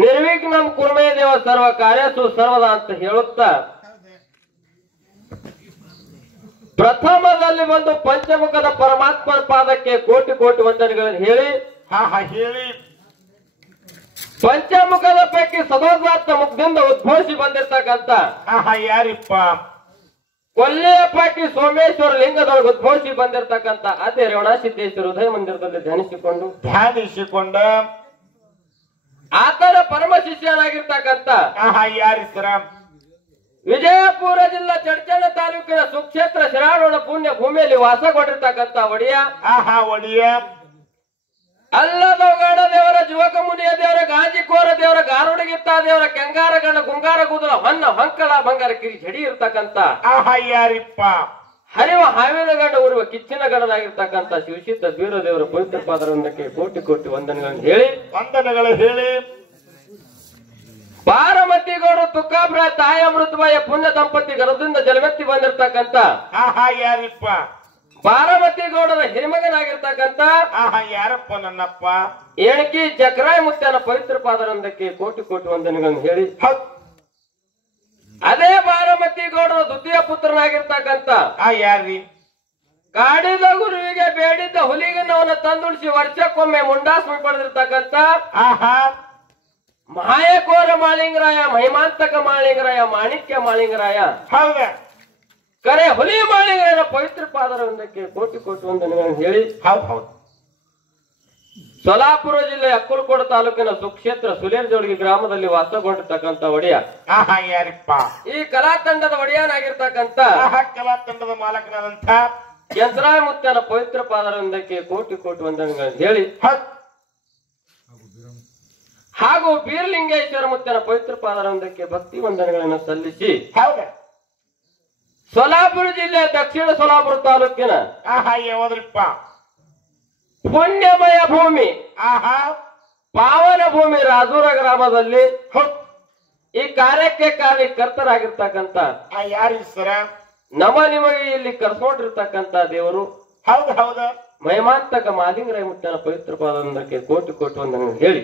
ನಿರ್ವಿಘ್ನಂ ಕುರ್ಮೇ ದೇವ ಸರ್ವ ಕಾರ್ಯಸು ಸರ್ವದ ಅಂತ ಹೇಳುತ್ತಾ ಪ್ರಥಮದಲ್ಲಿ ಒಂದು ಪಂಚಮುಖದ ಪರಮಾತ್ಮನ ಪಾದಕ್ಕೆ ಕೋಟಿ ಕೋಟಿ ವಂದನೆಗಳನ್ನು ಹೇಳಿ ಹೇಳಿ ಪಂಚಮುಖದ ಪೈಕಿ ಸದೋದಾತ್ಮ ಮುಖದಿಂದ ಉದ್ಭವಿಸಿ ಬಂದಿರ್ತಕ್ಕಂಥ ಯಾರಿಪ್ಪ ಕೊಲ್ಲಿಯ ಪೈಕಿ ಸೋಮೇಶ್ವರ ಲಿಂಗದೊಳಗೆ ಉದ್ಭವಿಸಿ ಬಂದಿರತಕ್ಕಂತ ಅದೇ ರೇವಣ ಸಿದ್ದೇಶ್ವರ ಹೃದಯ ಮಂದಿರದಲ್ಲಿ ಧ್ಯಾನಿಸಿಕೊಂಡ ಆತನ ಪರಮ ಶಿಷ್ಯನಾಗಿರ್ತಕ್ಕಂತ ಯಾರಿಸ್ರ ವಿಜಯಪುರ ಜಿಲ್ಲಾ ಚಡ್ಚಣ ತಾಲೂಕಿನ ಸುಕ್ಷೇತ್ರ ಶಿರಾಡೋಣ ಪುಣ್ಯ ಭೂಮಿಯಲ್ಲಿ ವಾಸಗೊಂಡಿರ್ತಕ್ಕಂತ ಒಡೆಯ ಒಡಿಯ ಅಲ್ಲದವಗಡ ದೇವರ ಜುವಕ ಮುನಿಯ ದೇವರ ಗಾಜಿಕೋರ ದೇವರ ಗಾರುಡಿಗಿತ್ತ ದೇವರ ಕೆಂಗಾರ ಗಂಡ ಗುಂಗಾರ ಕೂದಲ ಹೊನ್ನ ಹೊಂಕಳ ಬಂಗಾರ ಕಿರಿ ಜಡಿ ಇರ್ತಕ್ಕಂತ ಯಾರಿಪ್ಪ ಹರಿವ ಹಾವಿನ ಗಂಡ ಉರುವ ಕಿಚ್ಚಿನ ಗಂಡನಾಗಿರ್ತಕ್ಕಂಥ ಶಿವಸಿದ್ಧ ಬೀರ ದೇವರ ಪವಿತ್ರ ಪಾದರೊಂದಕ್ಕೆ ಕೋಟಿ ಕೋಟಿ ವಂದನೆಗಳನ್ನು ಹೇಳಿ ಬಾರಮತಿ ಗೌಡ ತುಕ್ಕಾಬ್ರ ತಾಯ ಅಮೃತಬಾಯ ಪುಣ್ಯ ದಂಪತಿ ಗರದಿಂದ ಜಲಮೆತ್ತಿ ಬಂದಿರತಕ್ಕಂತ ಯಾರಿಪ್ಪ ಬಾರಮತಿ ಗೌಡರ ಹಿರಿಮಗನಾಗಿರ್ತಕ್ಕಂತ ಯಾರಪ್ಪ ನನ್ನಪ್ಪ ಏಣಕಿ ಜಕ್ರಾಯ ಮುತ್ಯನ ಪವಿತ್ರ ಪಾದರೊಂದಕ್ಕೆ ಕೋಟಿ ಕೋಟಿ ವಂದನೆಗಳನ್ನು ಹೇಳಿ ಅದೇ ಬಾರಮತಿ ಗೌಡರ ದ್ವಿತೀಯ ಪುತ್ರನಾಗಿರ್ತಕ್ಕಂತ ಯಾರ್ರಿ ಕಾಡಿದ ಗುರುವಿಗೆ ಬೇಡಿದ್ದ ಹುಲಿಗನವನ್ನ ತಂದುಳಿಸಿ ವರ್ಷಕ್ಕೊಮ್ಮೆ ಮುಂಡಾಸ್ಮಿ ಪಡೆದಿರ್ತಕ್ಕಂತ ಮಾಯಕೋರ ಮಾಳಿಂಗರಾಯ ಮಹಿಮಾಂತಕ ಮಾಳಿಂಗರಾಯ ಮಾಣಿಕ್ಯ ಮಾಳಿಂಗರಾಯ ಹೌದ ಕರೆ ಹುಲಿ ಮಾಳಿಂಗರಾಯನ ಪವಿತ್ರ ಪಾದರೊಂದಕ್ಕೆ ಕೋಟಿ ಕೋಟಿ ವಂದನೆಗಳನ್ನು ಹೇಳಿ ಹೌದು ಸೊಲಾಪುರ ಜಿಲ್ಲೆ ಅಕ್ಕಲಕೋಟ ತಾಲೂಕಿನ ಸುಕ್ಷೇತ್ರ ಸುಲೇರ್ಜೋಳಗಿ ಗ್ರಾಮದಲ್ಲಿ ವಾಸಗೊಂಡಿರ್ತಕ್ಕಂಥ ಒಡೆಯ ಯಾರಿಪ್ಪ ಈ ಕಲಾ ತಂಡದ ಒಡೆಯನಾಗಿರ್ತಕ್ಕಂಥ ಕಲಾ ತಂಡದ ಮಾಲಕನಾದಂತ ಯಂತ್ರಾಯ ಮುತ್ಯನ ಪವಿತ್ರ ಪಾದರೊಂದಕ್ಕೆ ಕೋಟಿ ಕೋಟಿ ವಂದನೆಗಳನ್ನು ಹೇಳಿ ಹಾಗೂ ಬೀರಲಿಂಗೇಶ್ವರ ಮುತ್ಯನ ಪವಿತ್ರ ಪಾದರೊಂದಕ್ಕೆ ಭಕ್ತಿ ವಂದನೆಗಳನ್ನು ಸಲ್ಲಿಸಿ ಸೊಲಾಪುರ ಜಿಲ್ಲೆ ದಕ್ಷಿಣ ಸೊಲಾಪುರ ತಾಲೂಕಿನ ಯಾವ್ದ್ರಿಪ್ಪ ಪುಣ್ಯಮಯ ಭೂಮಿ ಪಾವನ ಭೂಮಿ ರಾಜೂರ ಗ್ರಾಮದಲ್ಲಿ ಈ ಕಾರ್ಯಕ್ಕೆ ಕಾರ್ಯಕರ್ತರಾಗಿರ್ತಕ್ಕಂಥ ಯಾರು ಸರ ನಿಮಗೆ ಇಲ್ಲಿ ಕರ್ಸ್ಕೊಂಡಿರ್ತಕ್ಕಂಥ ದೇವರು ಹೌದ ಮಹಿಮಾಂತಕ ಮಾಲಿಂಗರಾಯ ಮುತ್ತನ ಪವಿತ್ರ ಪಾದಕ್ಕೆ ಕೋಟಿ ಕೋಟಿ ವಂದನೆಗಳನ್ನು ಹೇಳಿ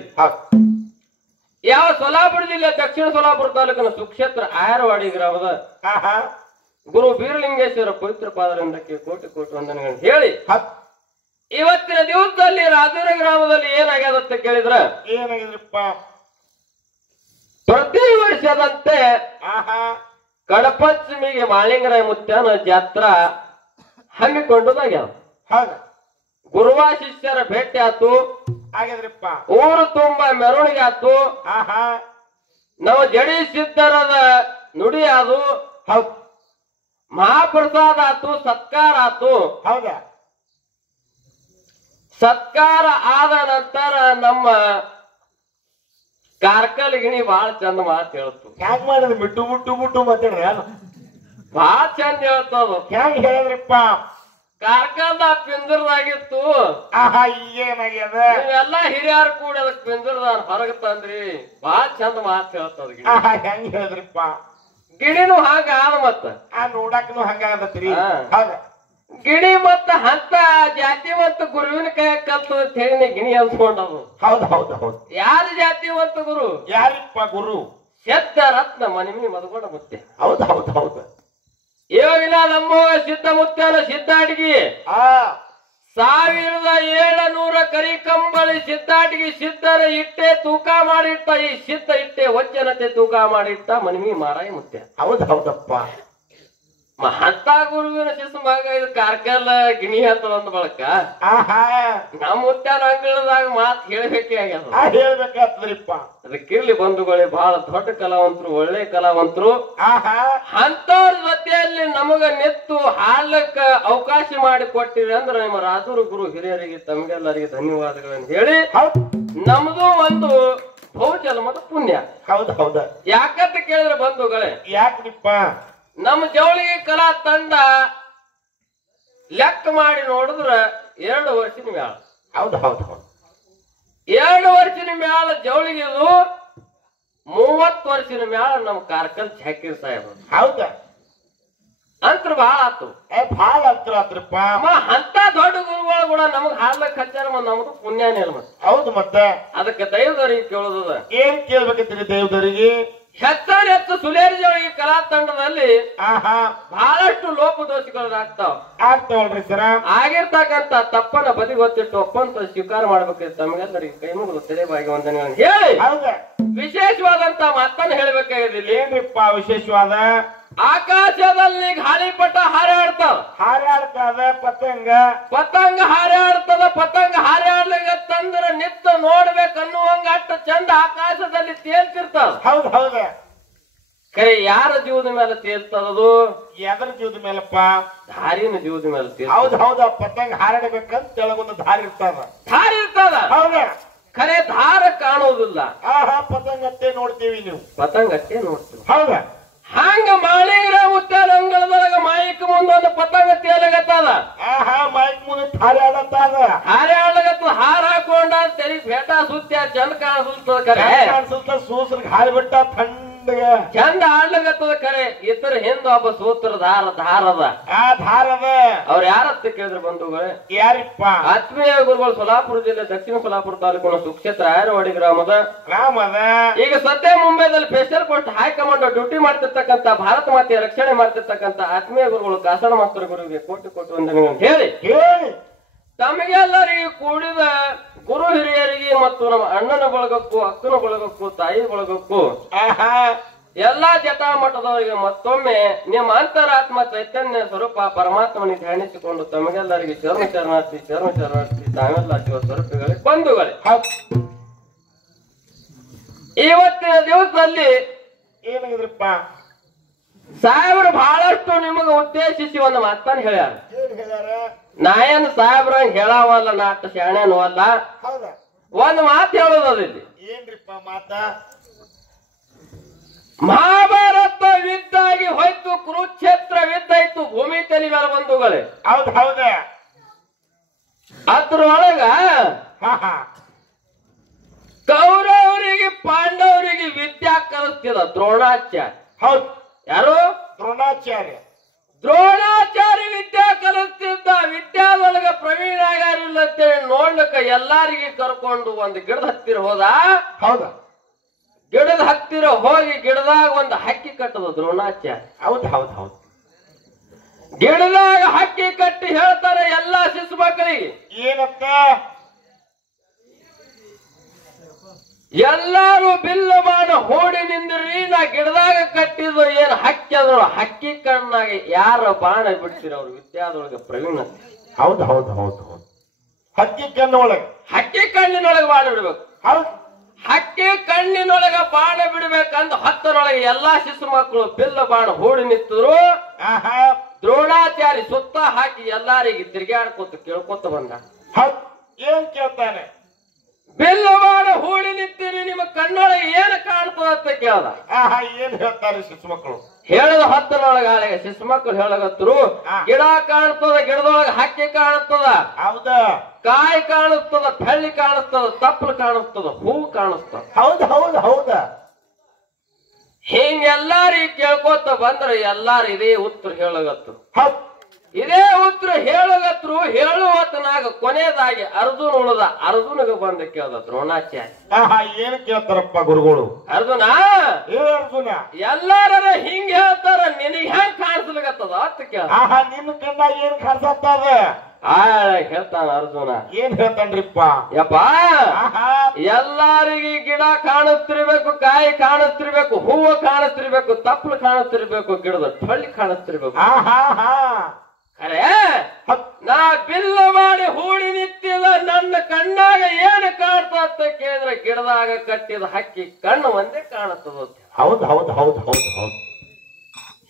ಯಾವ ಸೊಲಾಪುರ ಜಿಲ್ಲೆ ದಕ್ಷಿಣ ಸೊಲಾಪುರ ತಾಲೂಕಿನ ಸುಕ್ಷೇತ್ರ ಆಯರವಾಡಿ ಗ್ರಾಮದ ಗುರು ಬೀರಲಿಂಗೇಶ್ವರ ಪವಿತ್ರ ಪಾದಕ್ಕೆ ಕೋಟಿ ಕೋಟಿ ವಂದನೆಗಳನ್ನು ಹೇಳಿ ಇವತ್ತಿನ ದಿವಸದಲ್ಲಿ ರಾಜೂರ ಗ್ರಾಮದಲ್ಲಿ ಏನಾಗ್ಯದ ಅಂತ ಕೇಳಿದ್ರ ಏನಾಗಿದ್ರಪ್ಪ ಪ್ರತಿ ವರ್ಷದಂತೆ ಕಡಪಂಚಮಿಗೆ ಮಾಳಿಂಗರಾಯ ಮುತ್ಯನ ಜಾತ್ರಾ ಹಮ್ಮಿಕೊಂಡದಾಗ್ಯಾವ ಗುರುವ ಶಿಷ್ಯರ ಭೇಟಿ ಆತು ಆಗಿದ್ರಪ್ಪ ಊರು ತುಂಬಾ ಮೆರವಣಿಗೆ ಆತು ನಾವು ಜಡಿ ಸಿದ್ಧರದ ನುಡಿ ಅದು ಮಹಾಪ್ರಸಾದ ಆತು ಸತ್ಕಾರ ಆತು ಹೌದಾ ಸತ್ಕಾರ ಆದ ನಂತರ ನಮ್ಮ ಕಾರ್ಕಲ್ ಗಿಣಿ ಬಹಳ ಚಂದ ಮಾತು ಹೇಳ್ತು ಹ್ಯಾಂಗ ಮಾಡಿದ್ರಿ ಮುಟ್ಟು ಮಾತಾಡ್ರಿ ಬಹಳ ಚಂದ ಹೇಳ್ತದು ಹ್ಯಾಂಗ ಹೇಳಿದ್ರಿಪ್ಪ ಕಾರ್ಕಲ್ದ ಪಿಂಜರದಾಗಿತ್ತು ಈಗೇನಾಗ್ಯದ ನೀವೆಲ್ಲಾ ಹಿರಿಯರು ಕೂಡ ಅದಕ್ ಪಿಂಜರದಾನ ಹೊರಗ ತಂದ್ರಿ ಬಹಳ ಚಂದ ಮಾತು ಹೇಳ್ತದ ಹೆಂಗ ಹೇಳಿದ್ರಿಪ್ಪ ಗಿಣಿನೂ ಹಂಗ ಆದ ಮತ್ತ ನೋಡಾಕನು ಹಂಗಾಗತ್ರಿ ಹೌದ ಗಿಣಿ ಮತ್ತ ಹಂತ ಜಾತಿ ಮತ್ತು ಗುರುವಿನ ಕೈ ಕಲ್ತದ ಅಂತ ಹೇಳಿ ಗಿಣಿ ಅನ್ಸ್ಕೊಂಡದು ಹೌದು ಯಾರ ಜಾತಿವಂತ ಗುರು ಯಾರಿಪ್ಪ ಗುರು ಸಿದ್ಧ ರತ್ನ ಮನಿ ಮದಗೊಂಡ ಮುತ್ತೆ ಹೌದು ಇವಾಗಿನ ನಮ್ಮ ಸಿದ್ಧ ಮುತ್ಯನ ಸಿದ್ದಾಟಗಿ 1700 ಕರಿ ಕಂಬಳಿ ಸಿದ್ದಾಟಗಿ ಸಿದ್ಧರ ಇಟ್ಟೆ ತೂಕ ಮಾಡಿಟ್ಟ ಈ ಸಿದ್ಧ ಇಟ್ಟೆ ವಚನತೆ ತೂಕ ಮಾಡಿಟ್ಟ ಮನಿಮಿ ಮಾರಾಯ ಮುತ್ಯ ಹೌದಪ್ಪ ಅಂತ ಗುರುವಿನ ಶಿಸ್ತು ಮಗ ಇದು ಕಾರ್ಕಲ್ ಗಿಣಿ ಅಂತ ಬಂದ ಬಳಕ ನಮ್ಮ ಮುತ್ಯಾನ ಅಂಗಳದಾಗ ಮಾತು ಹೇಳ್ಬೇಕೇ ಆಗ್ಯದ ಹೇಳ್ಬೇಕಾಗ್ತದ್ರಿಪ್ಪ ಅದಕ್ಕಿರ್ಲಿ ಬಂಧುಗಳೇ ಬಹಳ ದೊಡ್ಡ ಕಲಾವಂತರು ಒಳ್ಳೆ ಕಲಾವಂತರು ಅಂತವ್ರ ಜೊತೆಯಲ್ಲಿ ನಮಗ ನಿತ್ತು ಹಾಡ್ಲಕ್ಕ ಅವಕಾಶ ಮಾಡಿ ಕೊಟ್ಟಿರಿ ಅಂದ್ರೆ ನಿಮ್ಮ ರಾಜೂರು ಗುರು ಹಿರಿಯರಿಗೆ ತಮಗೆಲ್ಲರಿಗೆ ಧನ್ಯವಾದಗಳನ್ನು ಹೇಳಿ ನಮ್ದು ಒಂದು ಬಹುಜನ್ಮದ ಪುಣ್ಯ ಹೌದ ಯಾಕಂತ ಕೇಳಿದ್ರೆ ಬಂಧುಗಳೇ ಯಾಕ್ರಿಪ್ಪ ನಮ್ಮ ಜವಳಿಗೆ ಕಲಾ ತಂಡ ಲೆಕ್ಕ ಮಾಡಿ ನೋಡಿದ್ರ 2 ವರ್ಷದ ಮ್ಯಾಲ ಹೌದು 2 ವರ್ಷದ ಮ್ಯಾಲ ಜವಳಿಗೆದು 30 ವರ್ಷದ ಮ್ಯಾಲ ನಮ್ಮ ಕಾರ್ಕಲ್ ಛಾಕಿರ್ ಸಾಹೇಬ್ ಹೌದ ಅಂತ ಹತ್ರ ಬಾಳ ಆತು ಭಾಳ ಹತ್ರ ಆತ್ರಪ್ಪ. ಅಂತ ದೊಡ್ಡ ಗುರುಗಳು ಕೂಡ ನಮಗ್ ಹಾಡ್ಲಕ್ ಹಚ್ಚಾರ ನಮಗೂ ಪುಣ್ಯನೇ ಇಲ್ಲ ಮತ್ತೆ. ಹೌದು ಮತ್ತೆ ಅದಕ್ಕೆ ದೈವದವರಿಗೆ ಕೇಳೋದದ. ಏನ್ ಕೇಳ್ಬೇಕಂತೀರಿ ದೇವದವರಿಗೆ? ಹೆಚ್ಚು ಸುಲೇರಿಜಿ ಕಲಾ ತಂಡದಲ್ಲಿ ಆಹಾ ಬಹಳಷ್ಟು ಲೋಪದೋಷಗಳು ಆಗ್ತಾವಲ್ರಿ ಸರ. ಆಗಿರ್ತಕ್ಕಂತ ತಪ್ಪನ್ನ ಬದಿಗೊತ್ತಿಟ್ಟು ಒಪ್ಪಂತ ಸ್ವೀಕಾರ ಮಾಡ್ಬೇಕಿತ್ತು. ತಮಗೆಲ್ಲರಿಗೆ ಕೈ ಮುಗಿದು ತಲೆಬಾಗಿ ವಂದನೆಗಳನ್ನು ಹೇಳಿ ವಿಶೇಷವಾದಂತ ಮಾತನ್ನು ಹೇಳ್ಬೇಕಾಗಿದೆ. ಏನ್ರಿಪ್ಪ ವಿಶೇಷವಾದ? ಆಕಾಶದಲ್ಲಿ ಗಾಳಿಪಟ ಹಾರಾಡ್ತಾವ. ಹಾರಾಡ್ತದ ಪತಂಗ. ಪತಂಗ ಹಾರಾಡ್ತದ. ಪತಂಗ ಹಾರಾಡ್ಲಿಕ್ಕಂದ್ರ ನಿತ್ತ ನೋಡ್ಬೇಕನ್ನುವಂಗ ಅಷ್ಟು ಚಂದ ಆಕಾಶದಲ್ಲಿ ತೇಲ್ತಿರ್ತಾವ. ಹೌದ್ ಹೌದ. ಕರೆ ಯಾರ ಜೀವದ ಮೇಲೆ ತೇಲ್ತದದು? ಎದರ ಜೀವದ ಮೇಲಪ್ಪ? ದಾರಿನ ಜೀವದ ಮೇಲೆ. ಹೌದ್ ಹೌದ. ಪತಂಗ ಹಾರಾಡಬೇಕಂತ ಕೆಳಗೊಂದು ದಾರಿ ಇರ್ತದ. ದಾರಿ ಇರ್ತದ. ಹೌದ. ಖರೆ ದಾರ ಕಾಣೋದಿಲ್ಲ. ಆಹಾ ಪತಂಗತ್ತೆ ನೋಡ್ತೀವಿ ನೀವು. ಪತಂಗತ್ತೆ ನೋಡ್ತೀವಿ. ಹೌದ. ಹಂಗ ಮಾಳಿಗ್ರ ಉತ್ತರ ಅಂಗಳದೊಳಗ ಮಾಯಿಕ್ ಮುಂದೊಂದು ಪತಂಗ ತೇಲಗತ್ತದ. ಆಹಾ ಮೈಕ್ ಮುಂದೆ ಹಾರಾಡತ್ತದ. ಹಾರಾಡಗತ್ತ ಹಾರ ಹಾಕೊಂಡ ತೆರಿ ಭೇಟ ಸುತ್ತ ಚಂದ ಕಾಣಿಸುತ್ತದ. ಖರೆ ಕಾಣಿಸುತ್ತ ಸೂಸ್ರಿಗೆ ಹಾರಿಬಿಟ್ಟ ಥಂಡಗ ಚಂದ ಆಡ್ಲಗತ್ತದ. ಖರೆ ಇತರ ಹಿಂದ ಒಬ್ಬ ಸೂತ್ರಧಾರ ಧಾರದ. ಆ ಧಾರದ ಅವ್ರ ಯಾರತ್ತ ಕೇಳಿದ್ರು ಬಂಧುಗಳೇ? ಯಾರಿಪ್ಪ? ಆತ್ಮೀಯ ಗುರುಗಳು ಸೊಲ್ಲಾಪುರ ಜಿಲ್ಲೆ ದಕ್ಷಿಣ ಸೊಲ್ಲಾಪುರ ತಾಲೂಕಿನ ಸುಕ್ಷೇತ್ರ ಆಯರವಾಡಿ ಗ್ರಾಮದ. ಈಗ ಸದ್ಯ ಮುಂಬೈದಲ್ಲಿ ಸ್ಪೆಷಲ್ ಪೋಸ್ಟ್ ಹೈಕಮಾಂಡ್ ಡ್ಯೂಟಿ ಮಾಡ್ತಿರ್ತಕ್ಕಂಥ ಭಾರತ ಮಾತೆಯ ರಕ್ಷಣೆ ಮಾಡ್ತಿರ್ತಕ್ಕಂಥ ಆತ್ಮೀಯ ಗುರುಗಳು ಕಾಸಣ ಮಾಸ್ತರ ಗುರುವಿಗೆ ಕೋಟಿ ಕೋಟಿ ವಂದನೆಗಳನ್ನು ಹೇಳಿ ತಮಗೆಲ್ಲರಿಗೆ ಕೂಡಿದ ಗುರು ಹಿರಿಯರಿಗೆ ಮತ್ತು ನಮ್ಮ ಅಣ್ಣನ ಬಳಗಕ್ಕೂ ಅಕ್ಕನ ಬಳಗಕ್ಕೂ ತಾಯಿ ಬಳಗಕ್ಕೂ ಎಲ್ಲಾ ಜಟಾಮಠದವರಿಗೆ ಮತ್ತೊಮ್ಮೆ ನಿಮ್ಮ ಅಂತರಾತ್ಮ ಚೈತನ್ಯ ಸ್ವರೂಪ ಪರಮಾತ್ಮನಿಗೆ ಧ್ಯಾನಿಸಿಕೊಂಡು ತಮಗೆಲ್ಲರಿಗೆ ಶರಣ ಶರಣಾರ್ಥಿ ಶರಣ ಶರಣಾರ್ಥಿ ತಾವೆಲ್ಲ ಶಿವ ಸ್ವರೂಪಿಗಳಿಗೆ ಬಂಧುಗಳೇ. ಇವತ್ತಿನ ದಿವಸದಲ್ಲಿ ಏನಾಗಿದ್ರಪ್ಪ? ಸಾಹೇಬ್ರು ಬಹಳಷ್ಟು ನಿಮಗೆ ಉದ್ದೇಶಿಸಿ ಒಂದು ಮಾತನ್ನು ಹೇಳ್ಯಾರ. ನಾಯನ್ ಸಾಹೇಬ್ರ ಹೇಳಾವಲ್ಲ, ನಾ ಅಷ್ಟು ಶಾಣೆನೂ ಅಲ್ಲ. ಒಂದು ಮಾತು ಹೇಳೋದಿಲ್ಲಿ. ಏನ್ರಿಪ್ಪ ಮಾತ? ಮಹಾಭಾರತ ಯುದ್ಧಾಗಿ ಹೋಯ್ತು, ಕುರುಕ್ಷೇತ್ರ ಯುದ್ಧ ಇತ್ತು ಭೂಮಿ ತಲೆ ಮೇಲೆ ಬಂಧುಗಳೇ. ಹೌದ್ ಹೌದ. ಅದ್ರೊಳಗ ಕೌರವರಿಗೆ ಪಾಂಡವರಿಗೆ ವಿದ್ಯಾ ಕಲಿಸ್ತಿದ ದ್ರೋಣಾಚಾರ್ಯ. ಹೌದ್. ಯಾರು? ದ್ರೋಣಾಚಾರ್ಯ. ದ್ರೋಣಾಚಾರ್ಯ ವಿದ್ಯಾ ಕಲಿಸ್ತಿದ್ದ. ವಿದ್ಯಾದೊಳಗ ಪ್ರವೀಣ ಆಗ್ಯಾರಿಲ್ಲ ಅಂತೇಳಿ ನೋಡ್ಲಿಕ್ಕ ಎಲ್ಲಾರಿಗೆ ಕರ್ಕೊಂಡು ಒಂದು ಗಿಡದ ಹತ್ತಿರ ಹೋದ. ಹೌದಾ? ಗಿಡದ ಹತ್ತಿರ ಹೋಗಿ ಗಿಡದಾಗ ಒಂದು ಹಕ್ಕಿ ಕಟ್ಟದ ದ್ರೋಣಾಚಾರ್ಯ. ಹೌದ್ ಹೌದ್ ಹೌದ್. ಗಿಡದಾಗ ಹಕ್ಕಿ ಕಟ್ಟಿ ಹೇಳ್ತಾರೆ ಎಲ್ಲಾ ಶಿಶು ಮಕ್ಕಳಿಗೆ. ಏನತ್ತ? ಎಲ್ಲಾರು ಬಿಲ್ಲ ಬಾಣ ಹೂಡಿ ನಿಂದ್ರಿ. ನಾ ಗಿಡದಾಗ ಕಟ್ಟಿದ್ದು ಏನ್ ಹಕ್ಕಿ ಅದ್ರ ಹಕ್ಕಿ ಕಣ್ಣಾಗ ಯಾರ ಬಾಣ ಬಿಡ್ತೀರ ಅವ್ರು ವಿದ್ಯಾದೊಳಗೆ ಪ್ರವೀಣ. ಹೌದ್ ಹೌದ್ ಹೌದ್ ಹೌದ್. ಹಕ್ಕಿ ಕಣ್ಣೊಳಗೆ ಹಕ್ಕಿ ಕಣ್ಣಿನೊಳಗೆ ಬಾಣ ಬಿಡ್ಬೇಕು. ಹೌದ್. ಹಕ್ಕಿ ಕಣ್ಣಿನೊಳಗ ಬಾಣ ಬಿಡ್ಬೇಕಂದ ಹತ್ತರೊಳಗೆ ಎಲ್ಲಾ ಶಿಶು ಮಕ್ಕಳು ಬಿಲ್ಲ ಬಾಣ ಹೂಡಿ ನಿಂತರು. ದ್ರೋಣಾಚಾರ್ಯ ಸುತ್ತ ಹಾಕಿ ಎಲ್ಲಾರಿಗೆ ತಿರ್ಗಾಡ್ಕೊತ ಕೇಳ್ಕೊತ ಬಂದ. ಹೌದ್. ಏನ್ ಕೇಳ್ತಾನೆ? ಬಿಲ್ಲ ಬಾಣ ಹೂಡಿ ನಿಂತೀರಿ, ನಿಮ್ಮ ಕಣ್ಣೊಳಗೆ ಏನು ಕಾಣ್ತದ ಅಂತ ಕೇಳ್ದ. ಏನ್ ಹೇಳ್ತಾರೆ ಶಿಶು ಮಕ್ಕಳು? ಹೇಳದ ಹತ್ತರೊಳಗ ಶಿಶು ಮಕ್ಕಳು ಹೇಳಗತ್ತರು ಗಿಡ ಕಾಣ್ತದ, ಗಿಡದೊಳಗ ಹಕ್ಕಿ ಕಾಣಿಸ್ತದ, ಹೌದ, ಕಾಯಿ ಕಾಣಿಸ್ತದ, ಬೆಳ್ಳಿ ಕಾಣಿಸ್ತದ, ತಪ್ಪಲು ಕಾಣಿಸ್ತದ, ಹೂವು ಕಾಣಿಸ್ತದ. ಹೌದ್ ಹೌದ್ ಹೌದ. ಹಿಂಗೆಲ್ಲಾರಿಗೆ ಕೇಳ್ಕೊತ ಬಂದ್ರೆ ಎಲ್ಲಾರು ಇದೇ ಉತ್ತರ ಹೇಳಗತ್ರು. ಹೌದ್. ಇದೇ ಉತ್ತರ ಹೇಳಗತ್ರು. ಹೇಳುವತನಾಗ ಕೊನೆಯದಾಗಿ ಅರ್ಜುನ ಉಳದ. ಅರ್ಜುನಿಗೆ ಬಂದ ಕೇಳ್ದ ದ್ರೋಣಾಚಾರ್ಯ. ಏನ್ ಕೇಳ್ತಾರಪ್ಪ ಗುರುಗಳು? ಅರ್ಜುನ ಅರ್ಜುನ ಎಲ್ಲಾರ ಹಿಂಗ ಹೇಳ್ತಾರ, ನಿನಗ್ ಹೆಂಗ್ ಕಾಣಿಸ್ಲಿಕತ್ತದ ಅಂತ ಕೇಳ. ನಿನ್ನ ಕಣ್ಣಾಗ ಏನ್ ಕಾಣಿಸತ್ತದ? ಹೇಳ್ತಾನ ಅರ್ಜುನ. ಏನ್ ಹೇಳ್ತಾನ್ರಿಪ್ಪ? ಯಪ್ಪ, ಎಲ್ಲಾರಿಗೆ ಗಿಡ ಕಾಣಿಸ್ತಿರ್ಬೇಕು, ಕಾಯಿ ಕಾಣಿಸ್ತಿರ್ಬೇಕು, ಹೂವು ಕಾಣಿಸ್ತಿರ್ಬೇಕು, ತಪ್ಪಲು ಕಾಣಿಸ್ತಿರ್ಬೇಕು, ಗಿಡದ ಹೊಳ್ಳಿ ಕಾಣಿಸ್ತಿರ್ಬೇಕು. ಅರೆ ನಾ ಬಿಲ್ಲ ಮಾಡಿ ಹೂಡಿ ನಿಂತಿದ ನನ್ನ ಕಣ್ಣಾಗ ಏನು ಕಾಣ್ತ ಅಂತ ಕೇಳಿದ್ರೆ ಗಿಡದಾಗ ಕಟ್ಟಿದ ಹಕ್ಕಿ ಕಣ್ಣು ಒಂದೇ ಕಾಣುತ್ತದ. ಹೌದ್ ಹೌದ್ ಹೌದ್ ಹೌದ್ ಹೌದ್.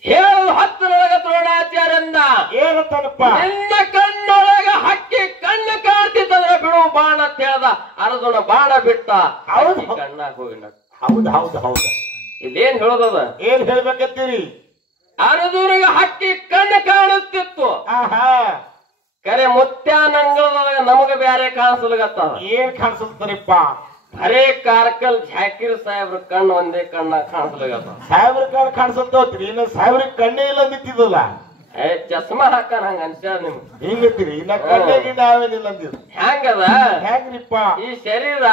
ಹೇಳದು ಹತ್ತರೊಳಗ ದ್ರೋಣಾಚಾರ್ಯಂದ ಏನಂತಾನಪ್ಪ? ನಿನ್ನ ಕಣ್ಣೊಳಗ ಹಕ್ಕಿ ಕಣ್ಣು ಕಾಣ್ತಿತ್ತಂದ್ರ ಬಿಡು ಬಾಣ ಅಂತ ಹೇಳ್ದ. ಅರ್ಜುನ ಬಾಣ ಬಿಟ್ಟ, ಕಣ್ಣಾಗ ಹೋಗಿ. ಹೌದ್ ಹೌದ್ ಹೌದ್. ಇಲ್ಲೇನ್ ಹೇಳೋದದ? ಏನ್ ಹೇಳ್ಬೇಕಂತೀರಿ? ಅರ್ಜುನಿಗೆ ಹಕ್ಕಿ ಕಣ್ಣು ಕಾಣುತ್ತಿತ್ತು. ಕರೆ ಮುತ್ಯಾನಂಗಳದೊಳಗ ನಮಗ ಬ್ಯಾರೆ ಕಾಣಿಸ್ಲಗತ್ತ. ಏನ್ ಕಾಣಿಸುತ್ತಾರಿಪ್ಪ? ಬರೇ ಕಾರ್ಕಲ್ ಜಾಕೀರ್ ಸಾಹೇಬ್ರ ಕಣ್ಣು ಒಂದೇ ಕಣ್ಣ ಕಾಣಿಸ್ಲಗತ್ತ. ಸಾಹೇಬ್ರ ಕಣ್ಣು ಕಾಣಿಸುತ್ತೋತ್ರಿ. ಇನ್ನು ಸಾಹೇಬ್ರಿಗೆ ಕಣ್ಣೇ ಇಲ್ಲ ನಿಂತಿದ್ದಲ್ಲ. ಚಸ್ಮಾ ಹಾಕನ್ ಹಂಗ ಅನ್ಸ್ಯಾರ ನಿಮ್ಗೆ ಹಿಂಗತ್ತೀರಿ ಇನ್ನ ಕಣ್ಣಿಗೆ ನಾವೇನಿಲ್ಲ ಅಂದಿರು ಹೆಂಗದ ಹೆಂಗ್ರಿಪ್ಪ ಈ ಶರೀರ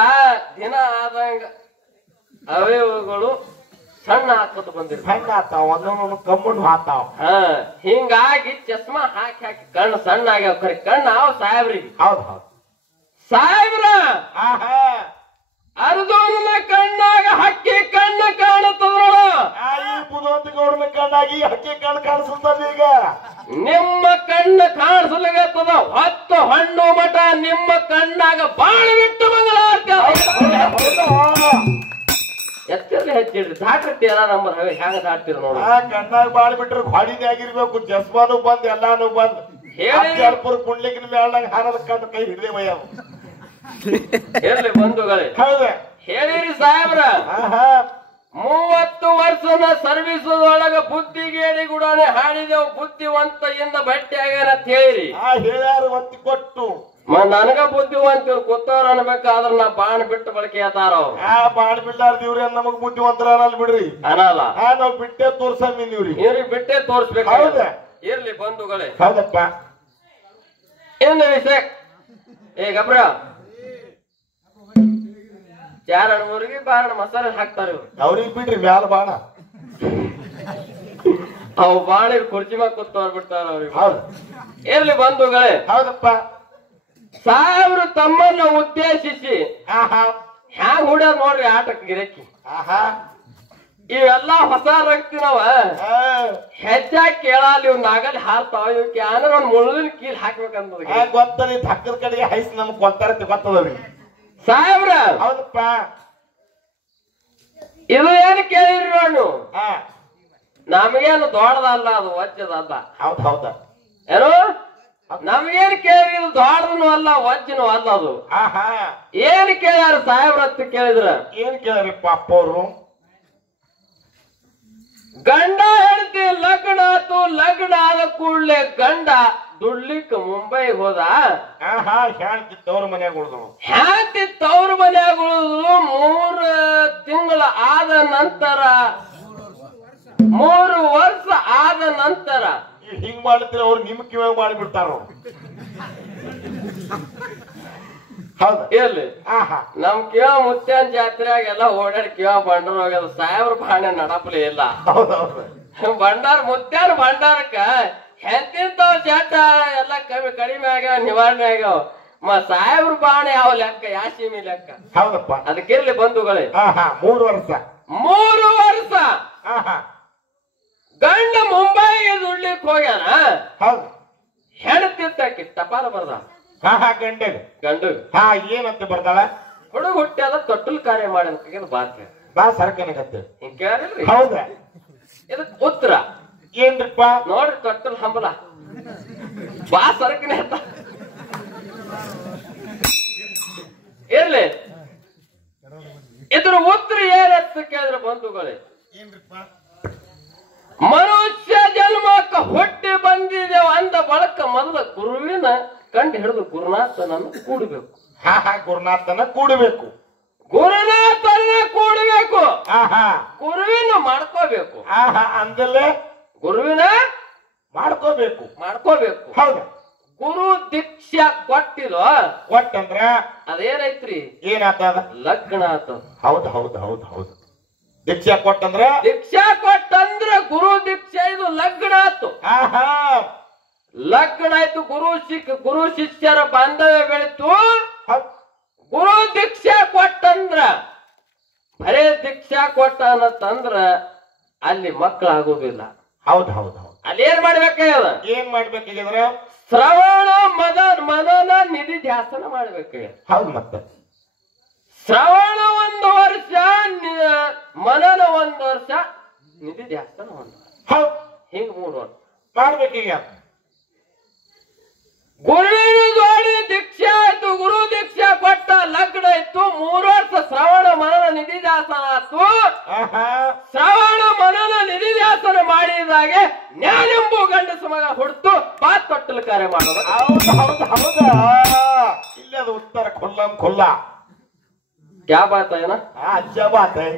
ದಿನ ಆದಂಗ ಅವಯವಗಳು ಸಣ್ಣ ಹಾಕೋತ ಬಂದಿರ್ತಾವ ಸಣ್ಣ ಆತಾವ ಒಂದೊಂದು ಕಮ್ಮಣ್ಣು ಹಾತಾವ ಹಿಂಗಾಗಿ ಚಸ್ಮಾ ಹಾಕಿ ಹಾಕಿ ಕಣ್ಣು ಸಣ್ಣ ಆಗ್ಯಾವ ಖರೆ ಕಣ್ಣು ಅವ್ ಸಾಹೇಬ್ರಿಗೆ ಹೌದ್ ಹೌದು ಸಾಹೇಬ್ರ ಅರ್ಜುನನ ಕಣ್ಣಾಗ ಹಕ್ಕಿ ಕಣ್ಣು ಕಾಣುತ್ತದ ಈ ಬುಧವಂತ ಗೌಡನ ಕಣ್ಣಾಗಿ ಹಕ್ಕಿ ಕಣ್ಣು ಕಾಣಿಸುತ್ತದ ಈಗ ನಿಮ್ಮ ಕಣ್ಣು ಕಾಣಿಸ್ಲಿಗತ್ತದ ಹೊತ್ತು ಹಣ್ಣು ಮಠ ನಿಮ್ಮ ಕಣ್ಣಾಗ ಬಾಳ ಬಿಟ್ಟು ಮಂಗಳಾರ್ಥ ಎತ್ತಿರ್ಲಿ ಹೆಚ್ಚಿಡ್ರಿ ದಾಟ್ರಿ ಎಲ್ಲ ನಂಬರ್ ಹವೆ ಹೆಂಗ ದಾಟ್ತಿರ ನೋಡ ಕಣ್ಣಾಗ ಬಾಳ್ ಬಿಟ್ರೆ ಗಾಡಿನೇ ಆಗಿರ್ಬೇಕು ಚಸ್ಮಾನು ಬಂದ್ ಎಲ್ಲಾನು ಬಂದ್ ಹೇಳಿ ಕುಂಡ್ಲಿಕ್ಕಿನ ಮೇಳಂಗ ಹಾರದ ಕಣ್ಣು ಕೈ ಹಿಡಿದೇವಯ್ಯ ಇರ್ಲಿ ಬಂಧುಗಳೇ ಹೌದ ಹೇಳಿರಿ ಸಾಹೇಬ್ರ 30 ವರ್ಷದ ಸರ್ವಿಸ್ ಒಳಗ ಬುದ್ಧಿಗೇಡಿ ಗುಡಾನೆ ಹಾಡಿದೆವು ಬುದ್ಧಿವಂತೆಯಿಂದ ಭೇಟಿ ಆಗ್ಯಾನ ಅಂತ ಹೇಳಿರಿ ಹೇಳ್ಯಾರ ಒತ್ತಿ ಕೊಟ್ಟು ನನಗ ಬುದ್ಧಿವಂತ ಕೂತವ್ರ ಅನ್ಬೇಕಾದ್ರ ನಾ ಬಾಣ ಬಿಟ್ಟು ಬಳಕೆ ಆತಾರ ಬಾಣ ಬಿಡ್ಲಾರ್ದಿವ್ರಿ ನಮಗ್ ಬುದ್ಧಿವಂತರ ಅನ್ನಲ್ ಬಿಡ್ರಿ ಅನ್ನಲ್ಲ ನಾವ್ ಬಿಟ್ಟೆ ತೋರ್ಸಂದಿವ್ರಿ ಇವ್ರಿಗೆ ಬಿಟ್ಟೆ ತೋರ್ಸ್ಬೇಕು ಹೌದ ಇರ್ಲಿ ಬಂಧುಗಳೇ ಹೌದಪ್ಪ ಏನು ವಿಷಯ ಏ ಗಬ್ರ ಚಾರಣ ಊರಿಗೆ ಬಾರಣ ಮಸಾಲೆ ಹಾಕ್ತಾರ ಇವ್ರು ಅವ್ರಿಗೆ ಬಿಡ್ರಿ ಮ್ಯಾಲ ಬಾಣ ಅವು ಬಾಣ ಕುರ್ಚಿ ಮ್ಯಾಗ ಕೂತವ್ರ ಬಿಡ್ತಾರ ಅವ್ರಿಗೆ ಹೌದು ಇರ್ಲಿ ಬಂಧುಗಳೇ ಹೌದಪ್ಪ ಸಾಹೇಬ್ರು ತಮ್ಮನ್ನ ಉದ್ದೇಶಿಸಿ ಹ್ಯಾಂಗ್ ಹುಡ್ಯಾರ ನೋಡ್ರಿ ಆಟಕ್ಕೆ ಗಿರಕಿ ಇವೆಲ್ಲಾ ಹೊಸ ರಕ್ತಿನವ ಹೆಚ್ಚಾಗಿ ಕೇಳಲ್ಲ ಇವ್ ನಾಗಲ್ಲಿ ಹಾರ್ತಾವ ಇವಕ್ಕೆ ಆದ್ರೆ ಒಂದ್ ಮುಳ್ಳಿನ ಕೀಲ್ ಹಾಕ್ಬೇಕಂತ ಗೊತ್ತದ ಹಕ್ಕದ ಕಡೆಗೆ ಹೈಸ್ ನಮ್ಗ್ ಕೊಡ್ತಾರ ಗೊತ್ತದವ್ರಿ ಸಾಹೇಬ್ರ ಹೌದಪ್ಪ ಇದು ಏನ್ ಕೇಳಿರಿ ನೋಡು ನಮಗೇನು ದೊಡ್ಡದಲ್ಲ ಅದು ವಜ್ಜದಲ್ಲ ಹೌದ್ ಹೌದ ಏನು ನಮಗೇನ್ ಕೇಳಿರಿ ಇದು ದೊಡ್ಡದನು ಅಲ್ಲ ವಜ್ಜನು ಅಲ್ಲ ಅದು ಏನ್ ಕೇಳ್ಯಾರ ಸಾಹೇಬ್ರತ್ತ ಕೇಳಿದ್ರ ಏನ್ ಕೇಳ್ರಿಪ್ಪ ಅಪ್ಪ ಅವ್ರು ಗಂಡ ಹೆಂಡತಿ ಲಗ್ನ ಆತು ಲಗ್ನ ಆದ ಕೂಡ್ಲೆ ಗಂಡ ದುಡ್ಲಿಕ್ ಮುಂಬೈ ಹೋದ ಹೆಂಡತಿ ತವ್ರ ಮನ್ಯಾಗ ಉಳ್ದವು ಹೆಂಡತಿ ತವ್ರ ಮನ್ಯಾಗ ಉಳಿದ್ರು 3 ತಿಂಗಳ ಆದ ನಂತರ 3 ವರ್ಷ ಆದ ನಂತರ ಹಿಂಗ್ ಮಾಡ್ತೀರ ಅವ್ರು ನಿಮ್ ಕಿವಾಗ ಮಾಡಿಬಿಡ್ತಾರ ಹೌದ ಎಲ್ಲಿ ನಮ್ ಕಿವ ಮುತ್ಯಾನ್ ಜಾತ್ರೆಯಾಗ ಎಲ್ಲ ಓಡಾಡಿ ಕಿವ ಬಂಡಾರ ಹೋಗ್ಯದ ಸಾಹೇಬ್ರ ಬಾಣೆ ನಡಪಲಿ ಇಲ್ಲ ಬಂಡಾರ ಮುತ್ಯಾನ ಭಂಡಾರಕ್ಕ ಹೆಂತಿಂತವ್ ಜಾತ ಎಲ್ಲ ಕಡಿಮೆ ಆಗ್ಯಾವ ನಿವಾರಣೆ ಆಗ್ಯಾವ ಸಾಹೇಬ್ರ ಬಾಣೆ ಯಾವ ಲೆಕ್ಕ ಯಾ ಸೀಮಿ ಲೆಕ್ಕ ಹೌದಪ್ಪ ಅದಕ್ಕಿರ್ಲಿ ಬಂಧುಗಳೇ 3 ವರ್ಷ 3 ವರ್ಷ ಗಂಡ ಮುಂಬೈಗೆ ದುಡ್ಲಿಕ್ ಹೋಗ್ಯಾನ ಹೌದು ಹೆಣ್ತಿತ್ತಾಕಿ ಟಪಾಲ ಬರ್ದ ಗಂಡು ಏನಂತ ಬರ್ದಾಳ ಹುಡುಗ ಹುಟ್ಟ್ಯಾದ ತೊಟ್ಟಲ್ ಕಾರ್ಯ ಮಾಡಿ ಬಾತ್ ಬಾ ಸರ್ಕನಗತ್ತೆ ಹಿಂಗ್ ಕೇಳಿಲ್ರಿ ಹೌದ ಇದಕ್ ಉತ್ತರ ಏನ್ರಿಪ್ಪ ನೋಡ್ರಿ ತೊಟ್ಟಲ್ ಹಂಬಲ ಬಾ ಸರ್ಕನೆ ಅಂತ ಇರ್ಲಿ ಇದ್ರ ಉತ್ತರ ಏನಂತ ಕೇಳಿದ್ರೆ ಬಂಧುಗಳೇ ಮನುಷ್ಯ ಜನ್ಮಕ್ಕ ಹುಟ್ಟಿ ಬಂದಿದ್ದೇವ ಅಂದ ಬಳಕ ಮೊದಲ ಗುರುವಿನ ಕಂಡು ಹಿಡಿದು ಗುರುನಾಥನನ್ನು ಕೂಡಬೇಕು ಗುರುನಾಥನ ಕೂಡಬೇಕು ಗುರುನಾಥನ ಕೂಡಬೇಕು ಗುರುವಿನ ಮಾಡ್ಕೋಬೇಕು ಅಂದಲೇ ಗುರುವಿನ ಮಾಡ್ಕೋಬೇಕು ಹೌದ ಗುರು ದೀಕ್ಷಾ ಕೊಟ್ಟಿಲ್ವ ಕೊಟ್ಟಂದ್ರ ಅದೇನೈತ್ರಿ ಏನಾತದ ಲಗ್ನ ಆತ ಹೌದು ಹೌದು ಹೌದು ಹೌದು ದೀಕ್ಷಾ ಕೊಟ್ಟಂದ್ರ ಗುರು ದೀಕ್ಷಾ ಇದು ಲಗ್ನ ಆತು ಲಗ್ನ ಆಯ್ತು ಗುರು ಶಿಷ್ಯರ ಬಾಂಧವ್ಯ ಬೆಳಿತು ಗುರು ದೀಕ್ಷಾ ಕೊಟ್ಟಂದ್ರ ಬರೇ ದೀಕ್ಷಾ ಕೊಟ್ಟ ಅನ್ನತ್ತಂದ್ರ ಅಲ್ಲಿ ಮಕ್ಕಳಾಗೋದಿಲ್ಲ ಹೌದು ಹೌದು ಹೌದು ಅಲ್ಲಿ ಏನ್ ಮಾಡ್ಬೇಕಾಗ್ಯದ ಏನ್ ಮಾಡ್ಬೇಕಾಗ್ಯದ್ರ ಶ್ರವಣ ಮನನ ನಿಧಿ ಧ್ಯಾಸನ ಮಾಡ್ಬೇಕಾಗ್ಯದ ಹೌದು ಮತ್ತೆ ಶ್ರವಣ 1 ವರ್ಷ ಮನನ 1 ವರ್ಷ ನಿಧಿ ಧ್ಯಾಸನ 1 ವರ್ಷ ಹಿಂಗ 3 ವರ್ಷ ಮಾಡ್ಬೇಕೀಗ ಗುರುವಿನ ಜೋಡಿ ದೀಕ್ಷೆ ಆಯ್ತು ಗುರು ದೀಕ್ಷಾ ಕೊಟ್ಟ ಲಗ್ನ ಇತ್ತು 3 ವರ್ಷ ಶ್ರವಣ ಮನನ ನಿಧಿ ಧ್ಯಾಸನ ಆಯ್ತು ಶ್ರವಣ ಮನನ ನಿಧಿ ಧ್ಯಾಸನ ಮಾಡಿದಾಗೆ ಜ್ಞಾನೆಂಬು ಗಂಡಸ ಮಗ ಹುಡ್ತು ಪಾತ್ ತೊಟ್ಟಲು ಕಾರ್ಯ ಮಾಡೋದು ಹೌದು ಹೌದಾ ಇಲ್ಲಿ ಅದು ಉತ್ತರ ಕೊಲ್ಲ क्या बात है ना अच्छा बात है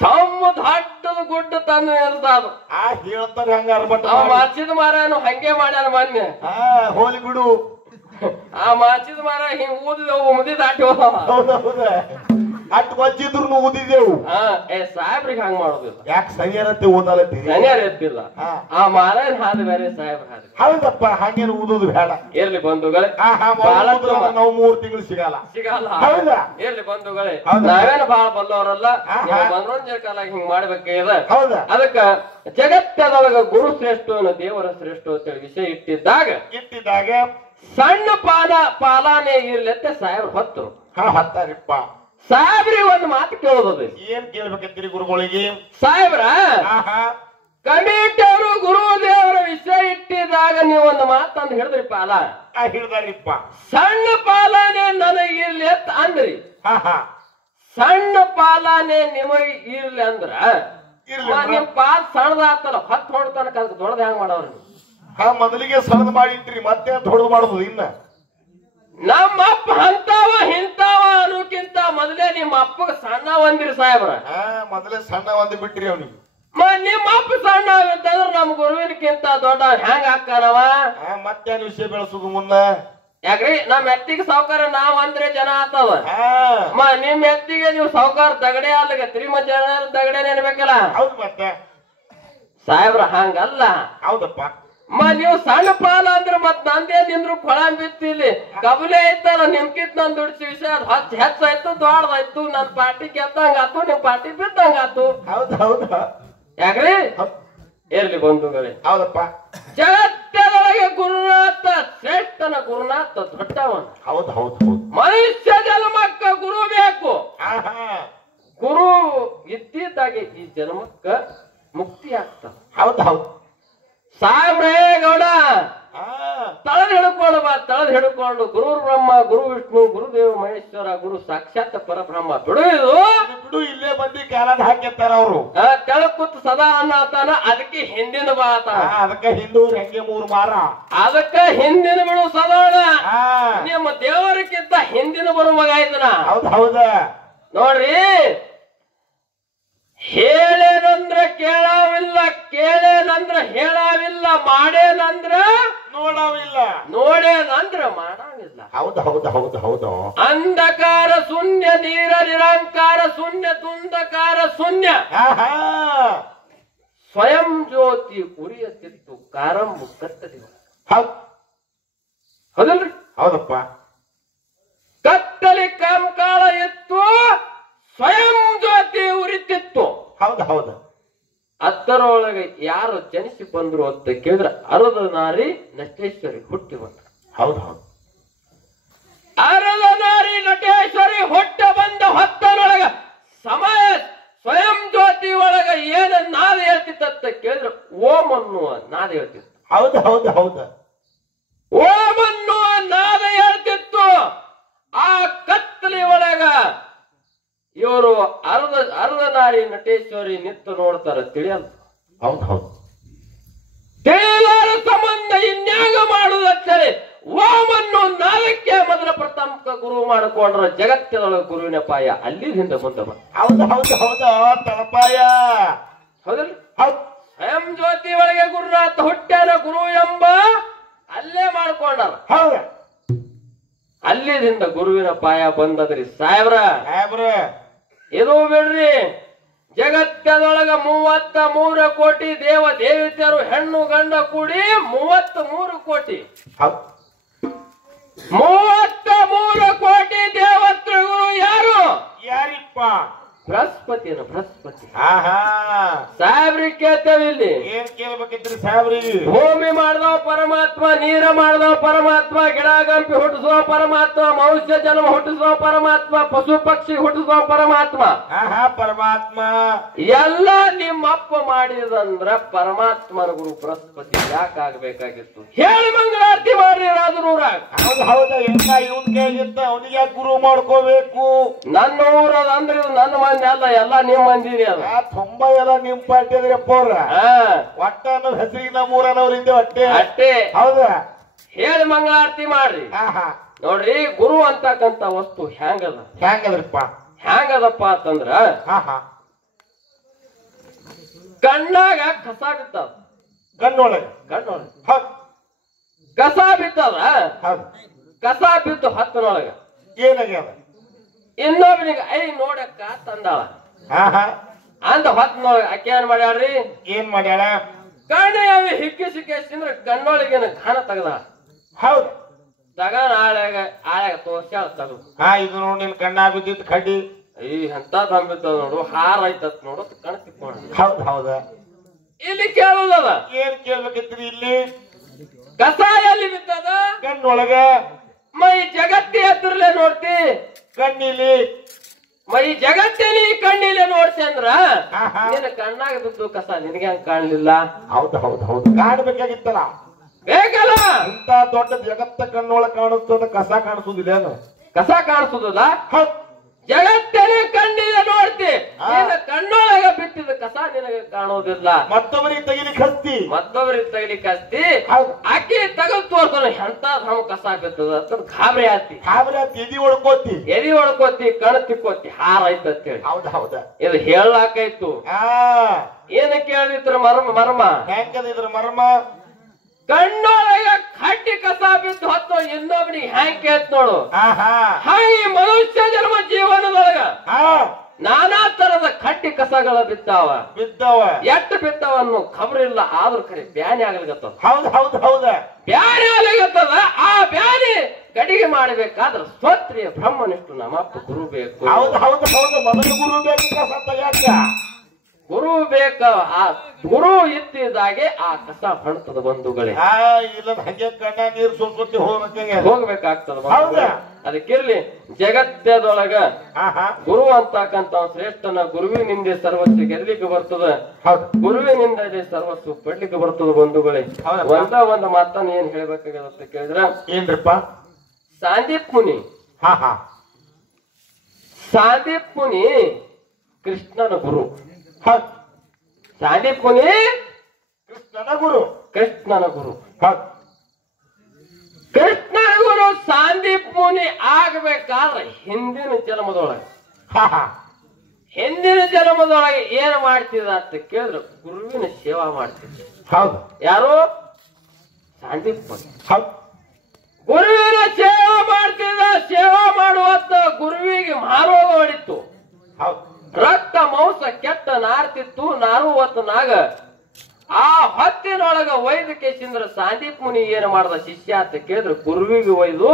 ದೊಡ್ಡದು ಗುಡ್ಡ ತಂದು ಇರ್ದ ಅದು ಹೇಳ್ತಾರೆ ಹಂಗಾರ ಬಟ್ ಮಾಚಿದ ಮಾರನು ಹಂಗೆ ಮಾಡ್ಯಾನ ಮೊನ್ನೆ ಹೋಲಿ ಬಿಡು ಆ ಮಾಚಿದ ಮಾರ ಹಿಂಗ್ ಊದಿದವು ಮುದಿ ದಾಟಿ ಹೌದೌದ ಅಟ್ ಮಜ್ಜಿದ್ರು ಊದಿದೆವು ಸಾಹೇಬ್ರಿಗೆ ಹಂಗ ಮಾಡೋದಿಲ್ಲ ಯಾಕೆ ಸರಿಯಾರತ್ತೆ ಓದಲತ್ತಿ ಸರಿಯಾರ ಎತ್ತಿಲ್ಲ ಆ ಮಾರನ್ ಹಾದ ಬೇರೆ ಸಾಹೇಬ್ರ ಹಾದ ಹೌದಪ್ಪ ಹಂಗೇನು ಊದೋದು ಬೇಡ ಇರ್ಲಿ ಬಂಧುಗಳೇ ನಾವು 3 ತಿಂಗಳು ಸಿಗಲ್ಲ ಹೌದಾ ಇರ್ಲಿ ಬಂಧುಗಳೇ ನಾವೇನು ಬಹಳ ಬಲ್ಲವರಲ್ಲ ಮನೋರಂಜನೆ ಕಾಲ ಹಿಂಗ್ ಮಾಡ್ಬೇಕಾಗಿದೆ ಅದಕ್ಕ ಜಗತ್ತದೊಳಗ ಗುರು ಶ್ರೇಷ್ಠ ದೇವರ ಶ್ರೇಷ್ಠ ಅಂತ ವಿಷಯ ಇಟ್ಟಿದ್ದಾಗ ಸಣ್ಣ ಪಾಲಾನೆ ಇರ್ಲತ್ತೆ ಸಾಹೇಬ್ರ ಹೊತ್ತು ಹತ್ತಾರಿಪ್ಪ ಸಾಹೇಬ್ರಿ ಒಂದು ಮಾತು ಕೇಳೋದು ಏನ್ ಕೇಳ್ಬೇಕಂತೀರಿ ಗುರುಗಳಿಗೆ ಸಾಹೇಬ್ರ ಕಮಿಟಿ ಅವರು ಗುರುದೇವರ ವಿಷಯ ಇಟ್ಟಿದಾಗ ನೀವೊಂದು ಮಾತಂದು ಹೇಳಿದ್ರಿ ಪಾಲ ಹಿಡ್ದಾರಿಪ್ಪ ಸಣ್ಣ ಪಾಲಾನೆ ನನಗೆ ಇರ್ಲಿ ಅಂತ ಅಂದ್ರಿ ಸಣ್ಣ ಪಾಲಾನೆ ನಿಮಗೆ ಇರ್ಲಿ ಅಂದ್ರ ನಿಮ್ ಪಾಲ್ ಸಣ್ಣದಾತಲ್ಲ ಹತ್ತು ಹೊಡ್ತನಕ ಅದಕ್ಕೆ ದೊಡ್ಡದ ಹೆಂಗ್ ಮಾಡವ್ರಿ ಮೊದಲಿಗೆ ಸಣ್ಣದ್ ಮಾಡಿಟ್ರಿ ಮತ್ತೆ ದೊಡ್ಡದು ಮಾಡುದು ಇನ್ನ ನಮ್ಮ ಅಪ್ಪ ಅಂತಾವ ಇಂತಾವ ಅನ್ನೋಕ್ಕಿಂತ ಮೊದಲೇ ನಿಮ್ಮ ಅಪ್ಪಗ ಸಣ್ಣ ಒಂದಿರಿ ಸಾಹೇಬ್ರ ಮೊದಲೇ ಸಣ್ಣ ಒಂದ್ ಬಿಟ್ರಿ ಅವ್ನಿಗೆ ನಿಮ್ಮ ಅಪ್ಪ ಸಣ್ಣ ಅಂತಂದ್ರ ನಮ್ ಗುರುವಿನಕ್ಕಿಂತ ದೊಡ್ಡ ಹೆಂಗ ಹಾಕಾನವ ಮತ್ತೇನ್ ವಿಷಯ ಬೆಳೆಸುದು ಮುನ್ನ ಯಾಕ್ರಿ ನಮ್ ಎತ್ತಿಗೆ ಸಾವುಕಾರ ನಾವ್ ಅಂದ್ರೆ ಜನ ಆತವ ನಿಮ್ ಎತ್ತಿಗೆ ನೀವು ಸಾವುಕಾರ ದಗಡೆ ಅಲ್ಲಗತ್ರಿ ಮತ್ ಜನ ದಗಡೆ ನೆನ್ಬೇಕಲ್ಲ ಹೌದು ಮತ್ತೆ ಸಾಹೇಬ್ರ ಹಂಗಲ್ಲ ಹೌದಪ್ಪ ನೀವು ಸಣ್ಣ ಪಾಲ ಅಂದ್ರೆ ಮತ್ ನಂದೇ ನಿಂದ್ರು ಕೊಳ ಬಿತ್ತಿಲಿ ಕಬಲೆ ಐತಲ್ಲ ನಿಮ್ಕಿತ್ ನನ್ ದುಡ್ಸಿ ವಿಷಯ ಅದು ಹೆಚ್ಚಾಯ್ತು ದೊಡ್ಡದಾಯ್ತು ನನ್ ಪಾರ್ಟಿ ಗೆದ್ದಂಗಾತು ನಿಮ್ ಪಾರ್ಟಿ ಬಿದ್ದಂಗಾತು ಹೌದು ಯಾಕ್ರಿ ಇರ್ಲಿ ಬಂಧುಗಳೇ ಹೌದಪ್ಪ ಜಗತ್ತದೊಳಗೆ ಗುರುನಾಥ ಶ್ರೇಷ್ಠನ ಗುರುನಾಥ ದೊಡ್ಡವನ್ ಹೌದು ಮನುಷ್ಯ ಜನ್ಮಕ್ಕ ಗುರು ಬೇಕು ಗುರು ಇದ್ದಿದ್ದಾಗೆ ಈ ಜನ್ಮಕ್ಕ ಮುಕ್ತಿ ಆಗ್ತಾವ ಹೌದು ಸಾಹೇಬ್ರೇ ಗೌಡ ತಳದ್ ಹಿಡ್ಕೊಂಡು ಗುರು ಬ್ರಹ್ಮ ಗುರು ವಿಷ್ಣು ಗುರುದೇವ ಮಹೇಶ್ವರ ಗುರು ಸಾಕ್ಷಾತ್ ಪರಬ್ರಹ್ಮ ಬಿಡು ಇಲ್ಲೇ ಬಂದಿ ಕಾಲದ ಹಾಕಿರ್ತಾರ ಅವರು ತೆಳಕುತ್ ಸದಾ ಅನ್ನತಾನ ಅದಕ್ಕೆ ಹಿಂದಿನ ಬಾತ ಅದಕ್ಕೆ ಹಿಂದೂರ್ ಹೆಂಗೆ 3 ಮಾರ ಅದಕ್ಕ ಹಿಂದಿನ ಬಿಡು ಸದೋಣ ನಿಮ್ಮ ದೇವರಕ್ಕಿಂತ ಹಿಂದಿನ ಬರುವ ಮಗ ಇದನ ಹೌದ ನೋಡ್ರಿ ಹೇಳೇನಂದ್ರ ಕೇಳಾವಿಲ್ಲ ಕೇಳೇನಂದ್ರ ಹೇಳಾವಿಲ್ಲ ಮಾಡೇನಂದ್ರ ನೋಡೇನಂದ್ರ ಮಾಡಾವಿಲ್ಲ ಹೌದು ಅಂಧಕಾರ ಶೂನ್ಯ ನೀರ ನಿರಂಕಾರ ಶೂನ್ಯ ತುಂಧಕಾರ ಶೂನ್ಯ ಸ್ವಯಂ ಜ್ಯೋತಿ ಉರಿಯತ್ತಿತ್ತು ಕಾರಂಬು ಕತ್ತಲಿವ ಹೌದಲ್ರಿ ಹೌದಪ್ಪ ಕತ್ತಲಿ ಕಂಕಾಳ ಇತ್ತು ಸ್ವಯಂ ಜ್ಯೋತಿ ಉರಿತಿತ್ತು ಹೌದು ಅದರೊಳಗೆ ಯಾರು ಜನಿಸಿ ಬಂದ್ರು ಅಂತ ಕೇಳಿದ್ರೆ ಅರದ ನಾರಿ ನಟೇಶ್ವರಿ ಹುಟ್ಟಿ ಬಂದ್ರು ಹೌದು ಅರದ ನಾರಿ ನಟೇಶ್ವರಿ ಹೊಟ್ಟ ಬಂದ ಹೊತ್ತನೊಳಗ ಸಮಯ ಸ್ವಯಂ ಜ್ಯೋತಿ ಒಳಗ ಏನ ನಾದ ಹೇಳ್ತಿತ್ತ ಕೇಳಿದ್ರೆ ಓಂ ಅನ್ನುವ ನಾದ ಹೇಳ್ತಿತ್ತು ಹೌದು ಓಂ ಅನ್ನುವ ನಾದ ಹೇಳ್ತಿತ್ತು ಆ ಕತ್ತಲಿ ಒಳಗ ಇವರು ಅರ್ಧ ನಾರಿ ನಟೇಶ್ವರಿ ನಿಂತು ನೋಡ್ತಾರ ತಿಳಿಯಲ್ಲ ಹೌದು ತಿಳಿಯಲಾರ ಸಂಬಂಧ ಇನ್ಯಾಗ ಮಾಡುವುದತ್ತರೆ ಓಮನ್ನು ನಾಲ್ಕೇ ಮೊದಲ ಪ್ರಥಮ ಗುರು ಮಾಡಿಕೊಂಡ್ರ ಜಗತ್ತಿನೊಳಗ ಗುರುವಿನ ಪಾಯ ಅಲ್ಲಿಂದ ಮುಂದೆ ಹೌದು ತಳಪಾಯ ಹೌದಲ್ರಿ ಸ್ವಯಂ ಜ್ಯೋತಿ ಒಳಗೆ ಗುರುನಾಥ ಹುಟ್ಟ್ಯಾರ ಗುರು ಎಂಬ ಅಲ್ಲೇ ಮಾಡ್ಕೊಂಡಾರ ಅಲ್ಲಿದಿಂದ ಗುರುವಿನ ಪಾಯ ಬಂದದ್ರಿ ಸಾಹೇಬ್ರ ಇದು ಬಿಡ್ರಿ ಜಗತ್ತದೊಳಗ 33 ಕೋಟಿ ದೇವ ದೇವತೆಯರು ಹೆಣ್ಣು ಗಂಡ ಕೂಡಿ 33 ಕೋಟಿ 33 ಕೋಟಿ ದೇವತೆಗಳು ಯಾರಿಪ್ಪ ಬೃಹಸ್ಪತಿ ಸಾಹೇಬ್ರಿ ಕೇಳ್ತೇವೆ ಇಲ್ಲಿ ಏನ್ ಕೇಳ್ಬೇಕಿದ್ರಿ ಸಾಹೇಬ್ರಿ ಭೂಮಿ ಮಾಡ್ದವ ಪರಮಾತ್ಮ ನೀರ ಮಾಡ್ದವ ಪರಮಾತ್ಮ ಗಿಡ ಗಂಪಿ ಹುಟ್ಟಿಸುವ ಪರಮಾತ್ಮ ಮನುಷ್ಯ ಜನ್ಮ ಹುಟ್ಟಿಸುವ ಪರಮಾತ್ಮ ಪಶು ಪಕ್ಷಿ ಹುಟ್ಟಿಸುವ ಪರಮಾತ್ಮ ಎಲ್ಲ ನಿಮ್ಮಪ್ಪ ಮಾಡಿದಂದ್ರ ಪರಮಾತ್ಮನ ಗುರು ಬೃಹಸ್ಪತಿ ಯಾಕಾಗಬೇಕಾಗಿತ್ತು ಹೇಳಿ ಮಂಗಳಾರತಿ ಮಾಡ್ರಿ ರಾಜನೂರಾಗ ಹೌದು ಎಲ್ಲ ಇವನ್ ಕೇಳಿತ್ತ ಅವನಿಗೆ ಯಾಕೆ ಗುರು ಮಾಡ್ಕೋಬೇಕು ನನ್ನ ಊರದ ಅಂದ್ರೆ ನನ್ನ ಮಂದಿ ಅಲ್ಲ ಎಲ್ಲ ನಿಮ್ ಮಂದಿರಿ ಅದ ತುಂಬಾ ಎಲ್ಲ ನಿಮ್ ಪಾರ್ಟಿ ಅದ್ರಪ್ಪ ಅವ್ರ ಒಟ್ಟ ಅನ್ನೋ ಹೆಸರಿಗೆ ನಮ್ಮೂರನವ್ರಿಂದ ಅಟ್ಟೆ ಹೌದಾ ಹೇಳಿ ಮಂಗಳಾರತಿ ಮಾಡ್ರಿ ನೋಡ್ರಿ ಗುರು ಅಂತಕ್ಕಂತ ವಸ್ತು ಹ್ಯಾಂಗದಪ್ಪ ಅಂತಂದ್ರ ಕಣ್ಣಾಗ ಕಸ ಬಿತ್ತದ, ಕಣ್ಣೊಳಗೆ ಕಸ ಬಿತ್ತದ, ಕಸ ಬಿತ್ತು ಹತ್ತನೊಳಗ ಏನಾಗ್ಯದ ಇನ್ನೊಬ್ಬನಿಗೆ ನೋಡಕ್ಕ ತಂದಾಳ. ಅಂದ ಹೊತ್ತನೊಳಗ ಆಕೆ ಏನ್ ಮಾಡ್ಯಾಳ್ರಿ? ಏನ್ ಮಾಡ್ಯಾಳ? ಕಣ್ಣೆ ಹಿಕ್ಕಿ ಸಿಕ್ಕಿಸಿಂದ್ರ ಕಣ್ಣೊಳಗಿನ ಘಾಣ ತೆಗದ. ಹೌದು, ತಗನ ಆಳ್ಯಾಗ ತೋರ್ಸ್ಯಾಳ ತಗದು. ಇದು ನೋಡಿ ನಿನ್ ಕಣ್ಣ ಬಿದ್ದಿದ್ ಕಡ್ಡಿ ಎಂತ ತಂಬಿತ್ತದ ನೋಡು, ಹಾರ ಐತತ್ ನೋಡು, ಕಣ್ ತಿಕ್ಕೋಣ. ಹೌದ್ ಹೌದ. ಇಲ್ಲಿ ಕೇಳುದದ, ಏನ್ ಕೇಳ್ಬೇಕಿತ್ರಿ? ಇಲ್ಲಿ ಕಸ ಎಲ್ಲಿ ಬಿದ್ದದ? ಕಣ್ಣೊಳಗ. ಮೈ ಜಗತ್ತಿ ಎದುರ್ಲೆ ನೋಡ್ತಿ, ಕಣ್ಣಿಲಿ ಮೈ ಜಗತ್ತಿನಿ ಕಣ್ಣಿಲೆ ನೋಡ್ತಿ ಅಂದ್ರ ನಿನ್ನ ಕಣ್ಣಾಗ ಬಿದ್ದು ಕಸ ನಿನಗೆ ಹಂಗ ಕಾಣ್ಲಿಲ್ಲ? ಹೌದು ಹೌದು ಹೌದು, ಕಾಣ್ಬೇಕಾಗಿತ್ತಲ್ಲ. ಬೇಕಲ್ಲ, ಇಂತ ದೊಡ್ಡ ಜಗತ್ತ ಕಣ್ಣೊಳಗ ಕಾಣಿಸ್ತದ, ಕಸ ಕಾಣಿಸುದಿಲ್ಲ. ಕಸ ಕಾಣಿಸುದಲ್ಲ, ಜಗತ್ತನೇ ಕಣ್ಣಿಲೆ ನೋಡ್ತಿ, ನಿನ್ನ ಕಣ್ಣೊಳಗ ಬಿತ್ತಿದ ಕಸ ನಿನಗೆ ಕಾಣುವುದಿಲ್ಲ. ಮತ್ತೊಬ್ಬರಿಗೆ ತೆಗಿಲಿಕ್ಕೆ ಹಸ್ತಿ, ಮತ್ತೊಬ್ಬರಿಗೆ ತೆಗಿಲಿಕ್ಕೆ ಹಸ್ತಿ. ಆಕಿ ತಗದ್ ತೋರ್ಸೋಣ ಎಂತ ನಮ್ ಕಸ ಬಿತ್ತದ ಅಂತ ಗಾಬರಿ ಆತಿ. ಎದಿ ಒಳ್ಕೋತಿ, ಎದಿ ಒಳ್ಕೋತಿ, ಕಣ್ ತಿಕ್ಕೋತಿ, ಹಾರ ಐತ ಅಂತ ಹೇಳಿ. ಹೌದ ಹೌದ, ಇದು ಹೇಳಾಕೈತು. ಏನ ಕೇಳಿದ್ರ ಮರ್ಮ ಹೆಂಗದಿದ್ರ ಮರ್ಮ? ಕಣ್ಣೊಳಗ ಕಟ್ಟಿ ಕಸ ಬಿದ್ದು ಹೊತ್ತು ಇನ್ನೊಬ್ಬನಿಗೆ ಹ್ಯಾಂಗ್ ಕೇಳ್ತ ನೋಡು. ಹಾಗೆ ಮನುಷ್ಯ ಜನ್ಮ ಜೀವನದೊಳಗ ನಾನಾ ತರದ ಕಟ್ಟಿ ಕಸಗಳ ಬಿದ್ದಾವ. ಎಷ್ಟು ಬಿದ್ದಾವನ್ನು ಖಬರಿಲ್ಲ, ಆದ್ರೂ ಖರೆ ಬ್ಯಾನಿ ಆಗ್ಲಿಗತ್ತದ. ಹೌದ್ ಹೌದ್ ಹೌದ, ಬ್ಯಾನಿ ಆಗ್ಲಿಗತ್ತದ. ಆ ಬ್ಯಾನಿ ಗಡಿಗೆ ಮಾಡಬೇಕಾದ್ರ ಸ್ತೋತ್ರಿಯ ಬ್ರಹ್ಮನಿಷ್ಠು ನಮ್ಮಪ್ಪ ಗುರು ಬೇಕು. ಹೌದ್ ಹೌದ್ ಹೌದು, ಮೊದಲು ಗುರು ಬೇಕು ಕಸ ತೆಗ್ಯಾಕ. ಗುರು ಬೇಕ. ಆ ಗುರು ಇತ್ತಿದಾಗೆ ಆ ಕಸ ಹೊಣ್ತದ ಬಂಧುಗಳೇ. ಇಲ್ಲ ಹಂಗೆ ಕಣ್ಣ ನೀರು ಸುಲ್ಕೊತಿ ಹೋಗ್ಬೇಕಾಗ್ತದ. ಅದಕ್ಕಿರ್ಲಿ ಜಗತ್ತದೊಳಗ ಗುರು ಅಂತಕ್ಕಂತ ಶ್ರೇಷ್ಠನ ಗುರುವಿನಿಂದ ಸರ್ವಸ್ಸು ಗೆದ್ಲಿಕ್ಕೆ ಬರ್ತದ, ಗುರುವಿನಿಂದ ಸರ್ವಸ್ಸು ಪಡ್ಲಿಕ್ಕೆ ಬರ್ತದ ಬಂಧುಗಳೇ. ಒಂದ ಮಾತನ್ನ ಏನ್ ಹೇಳ್ಬೇಕಾಗ್ಯದ ಅಂತ ಕೇಳಿದ್ರ ಏನ್ರಪ್ಪ? ಸಾಂದೀಪ್ ಮುನಿ, ಸಾಂದೀಪ್ ಮುನಿ ಕೃಷ್ಣನ ಗುರು. ಸಾಂದೀಪ್ ಮುನಿ ಕೃಷ್ಣನ ಗುರು. ಕೃಷ್ಣನ ಗುರು ಕೃಷ್ಣನ ಗುರು ಸಾಂದೀಪ್ ಮುನಿ ಆಗ್ಬೇಕಾದ್ರೆ ಹಿಂದಿನ ಜನ್ಮದೊಳಗೆ ಏನ್ ಮಾಡ್ತಿದ ಅಂತ ಕೇಳಿದ್ರು ಗುರುವಿನ ಸೇವಾ ಮಾಡ್ತಿದ್ದ. ಹೌದು, ಯಾರು? ಸಾಂದೀಪ್ ಮುನಿ. ಗುರುವಿನ ಸೇವಾ ಮಾಡ್ತಿದ್ದ. ಸೇವಾ ಮಾಡುವತ್ತ ಗುರುವಿಗೆ ಮಾರೋಗ ಹೊಡಿತು. ರಕ್ತ ಮಾಂಸ ಕೆಟ್ಟ ನಾರ್ತಿತ್ತು. ನಾರುವತ್ತು ನಾಗ ಆ ಹೊತ್ತಿನೊಳಗ ಒಯ್ದು ಕೇಸಿಂದ್ರ ಸಾಂದೀಪ್ ಮುನಿ ಏನ್ ಮಾಡ್ದ ಶಿಷ್ಯ ಅಂತ ಕೇಳಿದ್ರೆ ಗುರುವಿಗೆ ಒಯ್ದು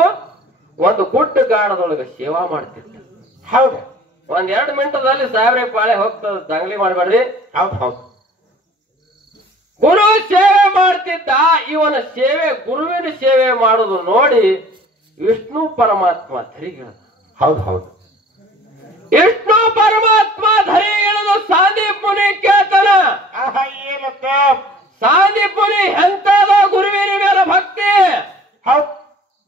ಒಂದು ಗುಡ್ಡ ಗಾಡದೊಳಗ ಸೇವಾ ಮಾಡ್ತಿದ್ದ. ಹೌದು, 1-2 ಮಿನಿಟದಲ್ಲಿ ಸಾಬ್ರೆ ಪಾಳೆ ಹೋಗ್ತದ, ದಂಗ್ಲಿ ಮಾಡ್ಬೇಡ್ರಿ. ಹೌದು ಹೌದು, ಗುರು ಸೇವೆ ಮಾಡ್ತಿದ್ದ. ಇವನ ಸೇವೆ, ಗುರುವಿನ ಸೇವೆ ಮಾಡುದು ನೋಡಿ ವಿಷ್ಣು ಪರಮಾತ್ಮ ಧರಿಗಿಳದ. ಹೌದು ಹೌದು, ವಿಷ್ಣು ಪರಮಾತ್ಮ ಧರಿಗಿಳದು ಸಾಂದೀಪ್ ಮುನಿ ಕೇಳ್ತಾನ. ಏನಂತ? ಸಾಂದೀಪ್ ಮುನಿ ಎಂತದ ಗುರುವಿನ ಮೇಲೆ ಭಕ್ತಿ.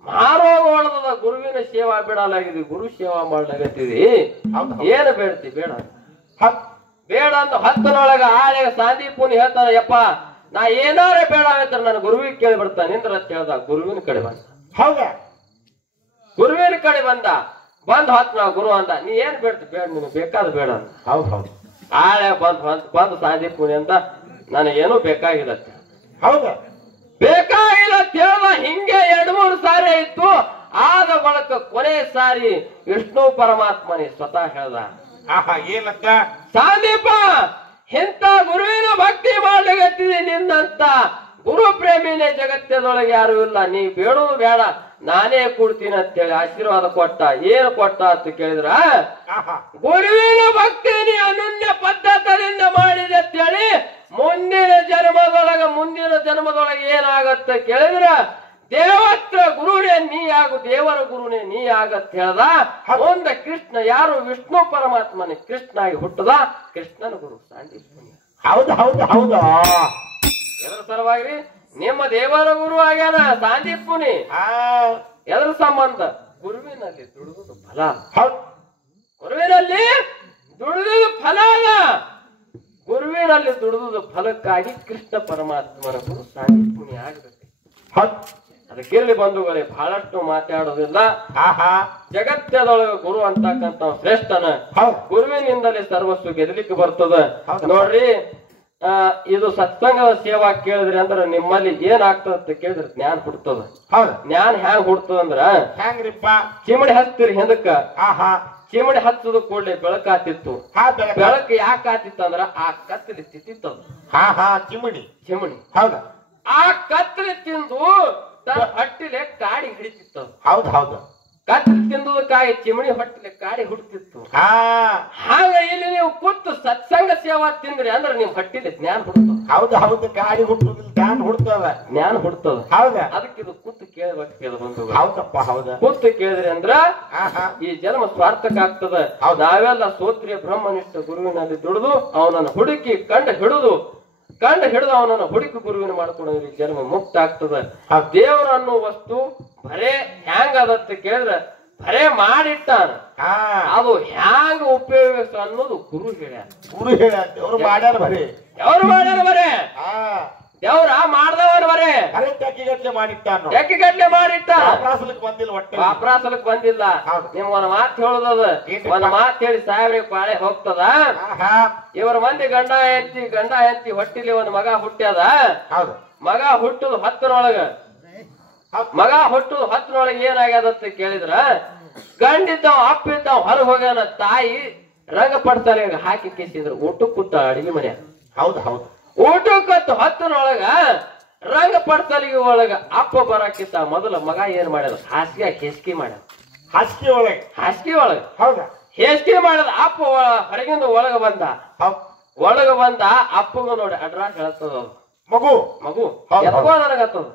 ಮಾರೋಗೋಳದ ಗುರುವಿನ ಸೇವಾ ಬಿಡಲಾಗಿದೆ, ಗುರು ಸೇವಾ ಮಾಡ್ಲಾಗತ್ತಿದಿ. ಏನು ಬೇಡ್ತಿ? ಬೇಡ ಬೇಡ ಅಂತ ಹತ್ತನೊಳಗ ಆಳೆಗ ಸಾಂದೀಪ್ ಮುನಿ ಹೇಳ್ತಾನ, ಯಪ್ಪ ನಾ ಏನಾರ ಬೇಡ ಅಂತ ನನ್ನ ಗುರುವಿಗೆ ಕೇಳಿ ಬಿಡ್ತಾನೆ ನಿಂದ್ರ ಅಂತ ಹೇಳ್ದ. ಗುರುವಿನ ಕಡೆ ಬಂದ. ಹೌದಾ? ಗುರುವಿನ ಕಡೆ ಬಂದ ಹೊತ್ ನಾವು ಗುರು ಅಂದ, ನೀ ಏನ್ ಬೇಡ್ತಿ? ಬೇಡ, ನೀನು ಬೇಕಾದ ಬೇಡ ಅಂತ. ಹೌದು ಹೌದು, ಆಳೆ ಬಂದು ಸಾಂದೀಪ್ ಮುನಿ ಅಂತ ನನಗೇನು ಬೇಕಾಗಿಲ್ಲ. ಹೌದಾ? ಬೇಕಾಗಿಲ್ಲ ಅಂತ ಹೇಳ್ದ. ಹಿಂಗೆ 2-3 ಸಾರಿ ಆಯ್ತು. ಆದ ಬಳಕ ಕೊನೆ ಸಾರಿ ವಿಷ್ಣು ಪರಮಾತ್ಮನೇ ಸ್ವತಃ ಹೇಳ್ದ, ಏನಂತ? ಸಾಂದೀಪ, ಇಂಥ ಗುರುವಿನ ಭಕ್ತಿ ಮಾಡ್ಲಿಗತ್ತಿದೆ. ನಿನ್ನಂತ ಗುರು ಪ್ರೇಮಿನೇ ಜಗತ್ತದೊಳಗೆ ಯಾರು ಇಲ್ಲ. ನೀ ಬೇಡೋದು ಬೇಡ, ನಾನೇ ಕೊಡ್ತೀನಿ ಅಂತೇಳಿ ಆಶೀರ್ವಾದ ಕೊಟ್ಟ. ಏನು ಕೊಟ್ಟ ಅಂತ ಕೇಳಿದ್ರ, ಗುರುವಿನ ಭಕ್ತಿ ನೀ ಅನನ್ಯ ಪದ್ಧತಿಯಿಂದ ಮಾಡಿದೆ ಅಂತೇಳಿ ಮುಂದಿನ ಜನ್ಮದೊಳಗೆ ಏನಾಗತ್ತ ಕೇಳಿದ್ರ ದೇವತ್ರ ಗುರುನೇ ನೀ ಆಗು, ದೇವರ ಗುರುನೇ ನೀ ಆಗತ್ ಹೇಳ್ದ. ಒಂದ ಕೃಷ್ಣ ಯಾರು? ವಿಷ್ಣು ಪರಮಾತ್ಮನೇ ಕೃಷ್ಣ ಆಗಿ ಹುಟ್ಟದ. ಕೃಷ್ಣನ ಗುರು ಸಾಂದೀಪ್ ಮುನಿ. ಹೌದು ಹೌದು ಹೌದು, ಎದ್ರ ಸಲುವಾಗಿ ನಿಮ್ಮ ದೇವರ ಗುರು ಆಗ್ಯಾನ ಸಾಂದೀಪ್ ಮುನಿ. ಎದ್ರ ಸಂಬಂಧ? ಗುರುವಿನಲ್ಲಿ ದುಡಿದು ಫಲ. ಗುರುವಿನಲ್ಲಿ ದುಡಿದು ಫಲ ಅಲ್ಲ, ಗುರುವಿನಲ್ಲಿ ದುಡಿದು ಫಲಕ್ಕಾಗಿ ಕೃಷ್ಣ ಪರಮಾತ್ಮನ ಗುರು ಸಾಂದೀಪ್ ಮುನಿ ಆಗಬೇಕು. ಅದಕ್ಕಿರ್ಲಿ ಬಂಧುಗಳೇ, ಬಹಳಷ್ಟು ಮಾತಾಡೋದಿಲ್ಲ. ಜಗತ್ತದೊಳಗ ಗುರು ಅಂತಕ್ಕಂಥ ಶ್ರೇಷ್ಠನ ಗುರುವಿನಿಂದಲೇ ಸರ್ವಸ್ಸು ಗೆದಲಿಕ್ಕೆ ಬರ್ತದ. ನೋಡ್ರಿ, ಇದು ಸತ್ಸಂಗದ ಸೇವಾ ಕೇಳಿದ್ರಿ ಅಂದ್ರ ನಿಮ್ಮಲ್ಲಿ ಏನಾಗ್ತದ ಅಂತ ಕೇಳಿದ್ರೆ ಜ್ಞಾನ ಹುಡ್ತದ. ಜ್ಞಾನ ಹ್ಯಾಂಗ್ ಹುಡ್ತದ ಅಂದ್ರ ಹೆಂಗ್ರಿಪ್ಪ? ಚಿಮಣಿ ಹಚ್ತಿರಿ ಹಿಂದಕ್ಕ, ಆಹಾ ಚಿಮಣಿ ಹಚ್ಚದ ಕೂಡಲೇ ಬೆಳಕಾತಿತ್ತು. ಬೆಳಕು ಯಾಕೆ ಆತಿತ್ತು ಅಂದ್ರ ಆ ಕತ್ತಲಿ ತಿತ್ತಿತ್ತು. ಚಿಮಣಿ ಚಿಮಣಿ ಹೌದ. ಆ ಕತ್ತಲಿ ತಿಂದು ತನ್ನ ಹೊಟ್ಟಿಲೆ ಕಾಡಿ ಹಿಡಿತಿತ್ತು. ಹೌದು. ಕತ್ತಲಿ ತಿಂದುದಕ್ಕಾಗಿ ಚಿಮಣಿ ಹೊಟ್ಟಿಲೆ ಕಾಡಿ ಹುಡ್ತಿತ್ತು. ಹಾಗ ಇಲ್ಲಿ ನೀವು ಕೂತು ಸತ್ಸಂಗ ಸೇವಾ ತಿಂದ್ರಿ ಅಂದ್ರೆ ನಿಮ್ ಹೊಟ್ಟಿಲೆ ಜ್ಞಾನ ಹುಡ್ತದ. ಹೌದು ಗಾಡಿ ಹುಟ್ಟುದಿಲ್ಲ, ಜ್ಞಾನ ಹುಡ್ತದ. ಜ್ಞಾನ ಹುಡ್ತದ. ಹೌದ. ಅದಕ್ಕೆ ಇದು ಕೂತು ಕೇಳಬೇಕು ಬಂದು. ಹೌದಪ್ಪ ಹೌದ. ಕೂತು ಕೇಳಿದ್ರಿ ಅಂದ್ರ ಈ ಜನ್ಮ ಸ್ವಾರ್ಥಕ ಆಗ್ತದ. ನಾವೆಲ್ಲ ಸೋತ್ರಿಯ ಬ್ರಹ್ಮನಿಷ್ಠ ಗುರುವಿನಲ್ಲಿ ದುಡಿದು ಅವನನ್ನು ಹುಡುಕಿ ಕಂಡು ಹಿಡಿದು ಅವನನ್ನು ಹುಡುಕಿ ಗುರುವಿನ ಮಾಡ್ಕೊಂಡ್ರಿ ಜನ್ಮ ಮುಕ್ತ ಆಗ್ತದ. ದೇವರ ಅನ್ನೋ ವಸ್ತು ಬರೇ ಹ್ಯಾಂಗ ಅದತ್ತ ಕೇಳಿದ್ರ ಬರೇ ಮಾಡಿಟ್ಟಾನ, ಅದು ಹ್ಯಾಂಗ ಉಪಯೋಗಿಸ ಅನ್ನೋದು ಗುರು ಹೇಳ್ಯಾರ. ದೇವ್ರು ಮಾಡ್ಯಾರ ಬರೇ ದೇವ್ರ ಮಾಡ್ದವನ್ ಬರೇ ಟೆಕ್ಕಿಗಟ್ಲೆ ಮಾಡಿಟ್ಟಾನ. ವಾಪ್ರಾಸಲಕ್ ಬಂದಿಲ್ಲ. ನಿಮ್ ಒಂದ್ ಮಾತು ಹೇಳುದದ, ಒಂದ್ ಮಾತು ಹೇಳಿ ಸಾಹೇಬ್ರಿಗೆ ಪಾಳೆ ಹೋಗ್ತದ. ಇವರ ಮಂದಿ ಗಂಡ ಹೆಂಡತಿ ಹೊಟ್ಟಿಲಿ ಒಂದ್ ಮಗ ಹುಟ್ಟ್ಯದ. ಮಗ ಹುಟ್ಟುದು ಹತ್ತನೊಳಗೆ ಏನಾಗ್ಯದಂತ ಕೇಳಿದ್ರ ಗಂಡಿದ್ದಾವ್ ಅಪ್ಪಿದ್ದಾವ್ ಹೊರಗೆ ಹೋಗ್ಯಾನ. ತಾಯಿ ರಂಗ ಪಡ್ತಾರೆ ಹಾಕಿ ಕೇಸಿದ್ರು ಊಟ ಕೂತ ಅಡಿಗೆ ಮನೆ. ಹೌದು. ಊಟಕ್ಕತ್ತು ಹತ್ತನೊಳಗ ರಂಗ ಪಡ್ತಲಿಗೆ ಒಳಗ ಅಪ್ಪ ಬರಾಕಿತ್ತ ಮೊದಲ ಮಗ ಏನ್ ಮಾಡ್ಯದ ಹೇಸಿಗೆ ಮಾಡ್ಯದ. ಹಾಸಿಗೆ ಒಳಗ ಹೇಸಿಗೆ ಮಾಡದ ಅಪ್ಪ ಹೊರಗಿಂದ ಒಳಗ ಬಂದ ಅಪ್ಪಗ ನೋಡಿ ಅಡ್ರಾಸ್ ಹೇಳ್ತದ. ಮಗು ಎತ್ಕೋ ನನಗತ್ತದ.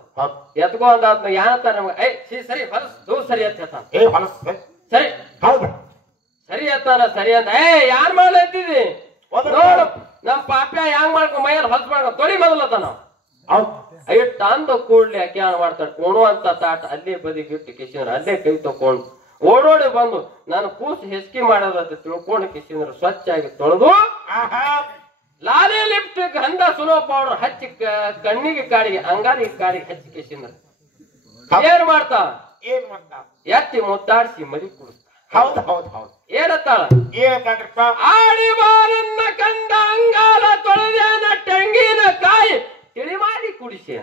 ಎತ್ಕೋ ಅಂದ ಯಾನಂತ ನಮ್ಗೆ ಸರಿ ಸರಿ ಅಂತ ಹೇಳ್ತಾನ. ಸರಿ ಅಂತಾನ. ಸರಿ ಅಂತ ಯಾರ್ ಮಾಡ್ಲತ್ತಿದಿ ನೋಡು ನಮ್ ಪಾಪ್ಯ ಹ್ಯಾಂಗ್ ಮಾಡ್ಕೊಂಡ್ ಮೈಯಲ್ಲಿ ಹೊಲ್ಸ್ ಮಾಡ್ಕೊಂಡ್ ತೊಳಿ ಮೊದಲತ್ತ ನಾವು ಇಟ್ಟ ಅಂದ ಕೂಡ್ಲಿ ಅಕ್ಕಿ ಮಾಡ್ತಾಳೆ. ಉಣುವಂತ ತಾಟ ಅಲ್ಲೇ ಬದಿಗಿಟ್ಟು ಕಿಶಿಂದ್ರ ಅಲ್ಲೇ ಕೈ ತಕೊಂಡು ಓಡೋಡಿ ಬಂದು ನಾನು ಕೂಸು ಹೆಸ್ಕಿ ಮಾಡೋದಂತ ತಿಳ್ಕೊಂಡು ಕಿಶಿಂದ್ರ ಸ್ವಚ್ಛಾಗಿ ತೊಳೆದು ಲಾಲಿ ಲಿಪ್ಟಿಕ್ ಗಂಧ ಸುಲೋ ಪೌಡರ್ ಹಚ್ಚಿ ಕಣ್ಣಿಗೆ ಕಾಡಿಗೆ ಅಂಗಾಲಿಗೆ ಕಾಡಿಗೆ ಹಚ್ಚಿ ಕಿಶಿಂದ್ರ ಏನ್ ಮಾಡ್ತಾ ಎತ್ತಿ ಮುದ್ದಾಡಿಸಿ ಮರಿ ಕುಡಿಸ್ತಾ. ಏನತ್ತಾಳ ಆಡಿ ಬಾರನ್ನ ಕಂದ ಅಂಗಾಲ ತೊಳೆದೇನ ತೆಂಗಿನ ಕಾಯಿ ತಿಳಿ ಮಾಡಿ ಕುಡಿಸಿ.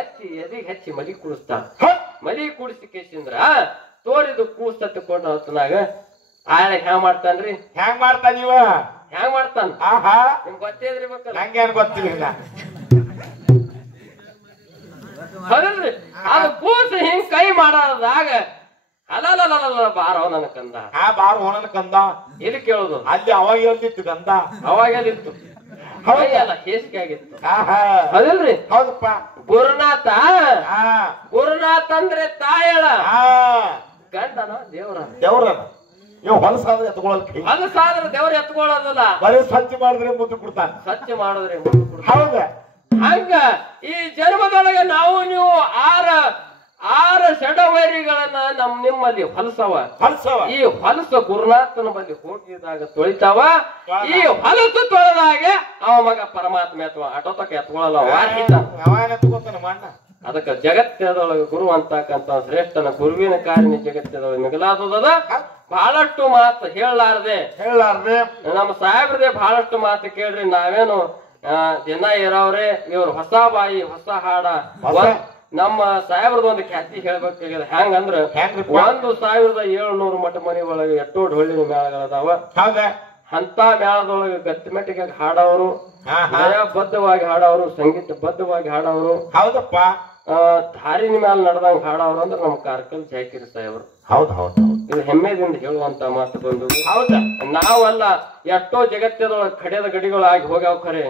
ಎತ್ತಿ ಎದಿಗೆ ಹಚ್ಚಿ ಮಲಿ ಕುಡಿಸ್ತಾ. ಮಲಿ ಕುಡಿಸಿ ಕೇಸಿಂದ್ರ ತೋರಿದು ಕೂಸ್ ತಕೊಂಡು ಹೊತ್ತನಾಗ ಆಳ ಹ್ಯಾಂಗ್ ಮಾಡ್ತಾನ್ರಿ. ಹ್ಯಾಂಗ್ ಮಾಡ್ತಾನ ನಿಮ್ಗೆ ಗೊತ್ತೇದ್ರಿ ಬೇಕಲ್ಲ. ಹಂಗೇನ್ ಗೊತ್ತಿಲ್ಲ. ಹೌದಲ್ರಿ ಅದು ಕೂಸು ಹಿಂಗ್ ಕೈ ಮಾಡದಾಗ ಅಲ್ಲ ಬಾರೋ ನನ್ನ ಕಂದ ಬಾರೋ ನನ್ನ ಕಂದ ಇಲ್ಲಿ ಕೇಳುದು ಅಲ್ಲಿ ಅವಾಗ ಎಲ್ಲಿತ್ತು ಕಂದ ಅವಾಗೆಲ್ಲಿತ್ತು ಎಲ್ಲ ಹೇಸಿಗೆ ಆಗಿತ್ತು. ಹೌದಲ್ರಿ ಹೌದಪ್ಪ. ಗುರುನಾಥ ಅಂದ್ರೆ ತಾಯಳ ಗಂಡನ ದೇವ್ರ ಇವ್ ಹೊಲಸಾದ್ರೆ ದೇವ್ರ ಎತ್ಕೊಳ್ಳೋದಲ್ಲ. ಬರೀ ಸ್ವಚ್ಛ ಮಾಡಿದ್ರೆ ಮುಂದೆ ಕೊಡ್ತಾನೆ. ಸ್ವಚ್ಛ ಮಾಡಿದ್ರೆ ಹೌದ. ಹಂಗ ಈ ಜನ್ಮದೊಳಗೆ ನಾವು ನೀವು ಆರ ಷಡವೈರಿಗಳನ್ನ ನಿಮ್ಮಲ್ಲಿ ಹೊಲಸವ. ಈ ಹೊಲಸ ಗುರುನಾಥನ ಬಳಿ ಹೋಗಿದಾಗ ತೊಳಿತಾವ. ಈ ಹೊಲಸು ತೊಳೆದಾಗೆ ಅವ ಮಗ ಪರಮಾತ್ಮ ಎತ್ತುವ ಆಟೋತಕ ಎತ್ಕೊಳ್ಳಲ್ಲ. ಅದಕ್ಕೆ ಜಗತ್ತದೊಳಗೆ ಗುರು ಅಂತಕ್ಕಂತ ಶ್ರೇಷ್ಠನ ಗುರುವಿನ ಕಾರ್ಯ ಜಗತ್ತದೊಳಗೆ ಮಿಗಲಾದದ. ಬಹಳಷ್ಟು ಮಾತು ಹೇಳಲಾರದೆ ನಮ್ಮ ಸಾಹೇಬ್ರದೇ ಬಹಳಷ್ಟು ಮಾತು ಕೇಳ್ರಿ. ನಾವೇನು ದಿನ ಇರೋವ್ರೆ ಇವ್ರು ಹೊಸ ಬಾಯಿ ಹೊಸ ಹಾಡ. ನಮ್ಮ ಸಾಹೇಬ್ರದ ಒಂದು ಖ್ಯಾತಿ ಹೇಳ್ಬೇಕಾಗಿದೆ. ಹೆಂಗಂದ್ರ 1700 ಮಠ ಮನೆ ಒಳಗೆ ಎಷ್ಟೋ ಡೊಳ್ಳಿನ ಮೇಳಗಳದಾವ. ಅಂತ ಮೇಳದೊಳಗೆ ಗತ್ತಿಮೆಟ್ಟಿಗೆ ಹಾಡೋರು, ಲಯಬದ್ಧವಾಗಿ ಹಾಡೋರು, ಸಂಗೀತ ಬದ್ಧವಾಗಿ ಹಾಡೋರು. ಹೌದಪ್ಪ. ದಾರಿನ ಮೇಲೆ ನಡೆದಂಗ ಹಾಡೋರು ಅಂದ್ರೆ ನಮ್ ಕಾರ್ಕಲ್ ಜಾಕಿರಿ ಸಾಹೇಬ್ರು. ಇದು ಹೆಮ್ಮೆದಿಂದ ಹೇಳುವಂತ ಮಾತು ಬಂದು. ನಾವಲ್ಲ ಎಷ್ಟೋ ಜಗತ್ತದೊಳಗೆ ಕಡೆದ ಗಡಿಗಳಾಗಿ ಹೋಗ್ಯಾವ. ಖರೆ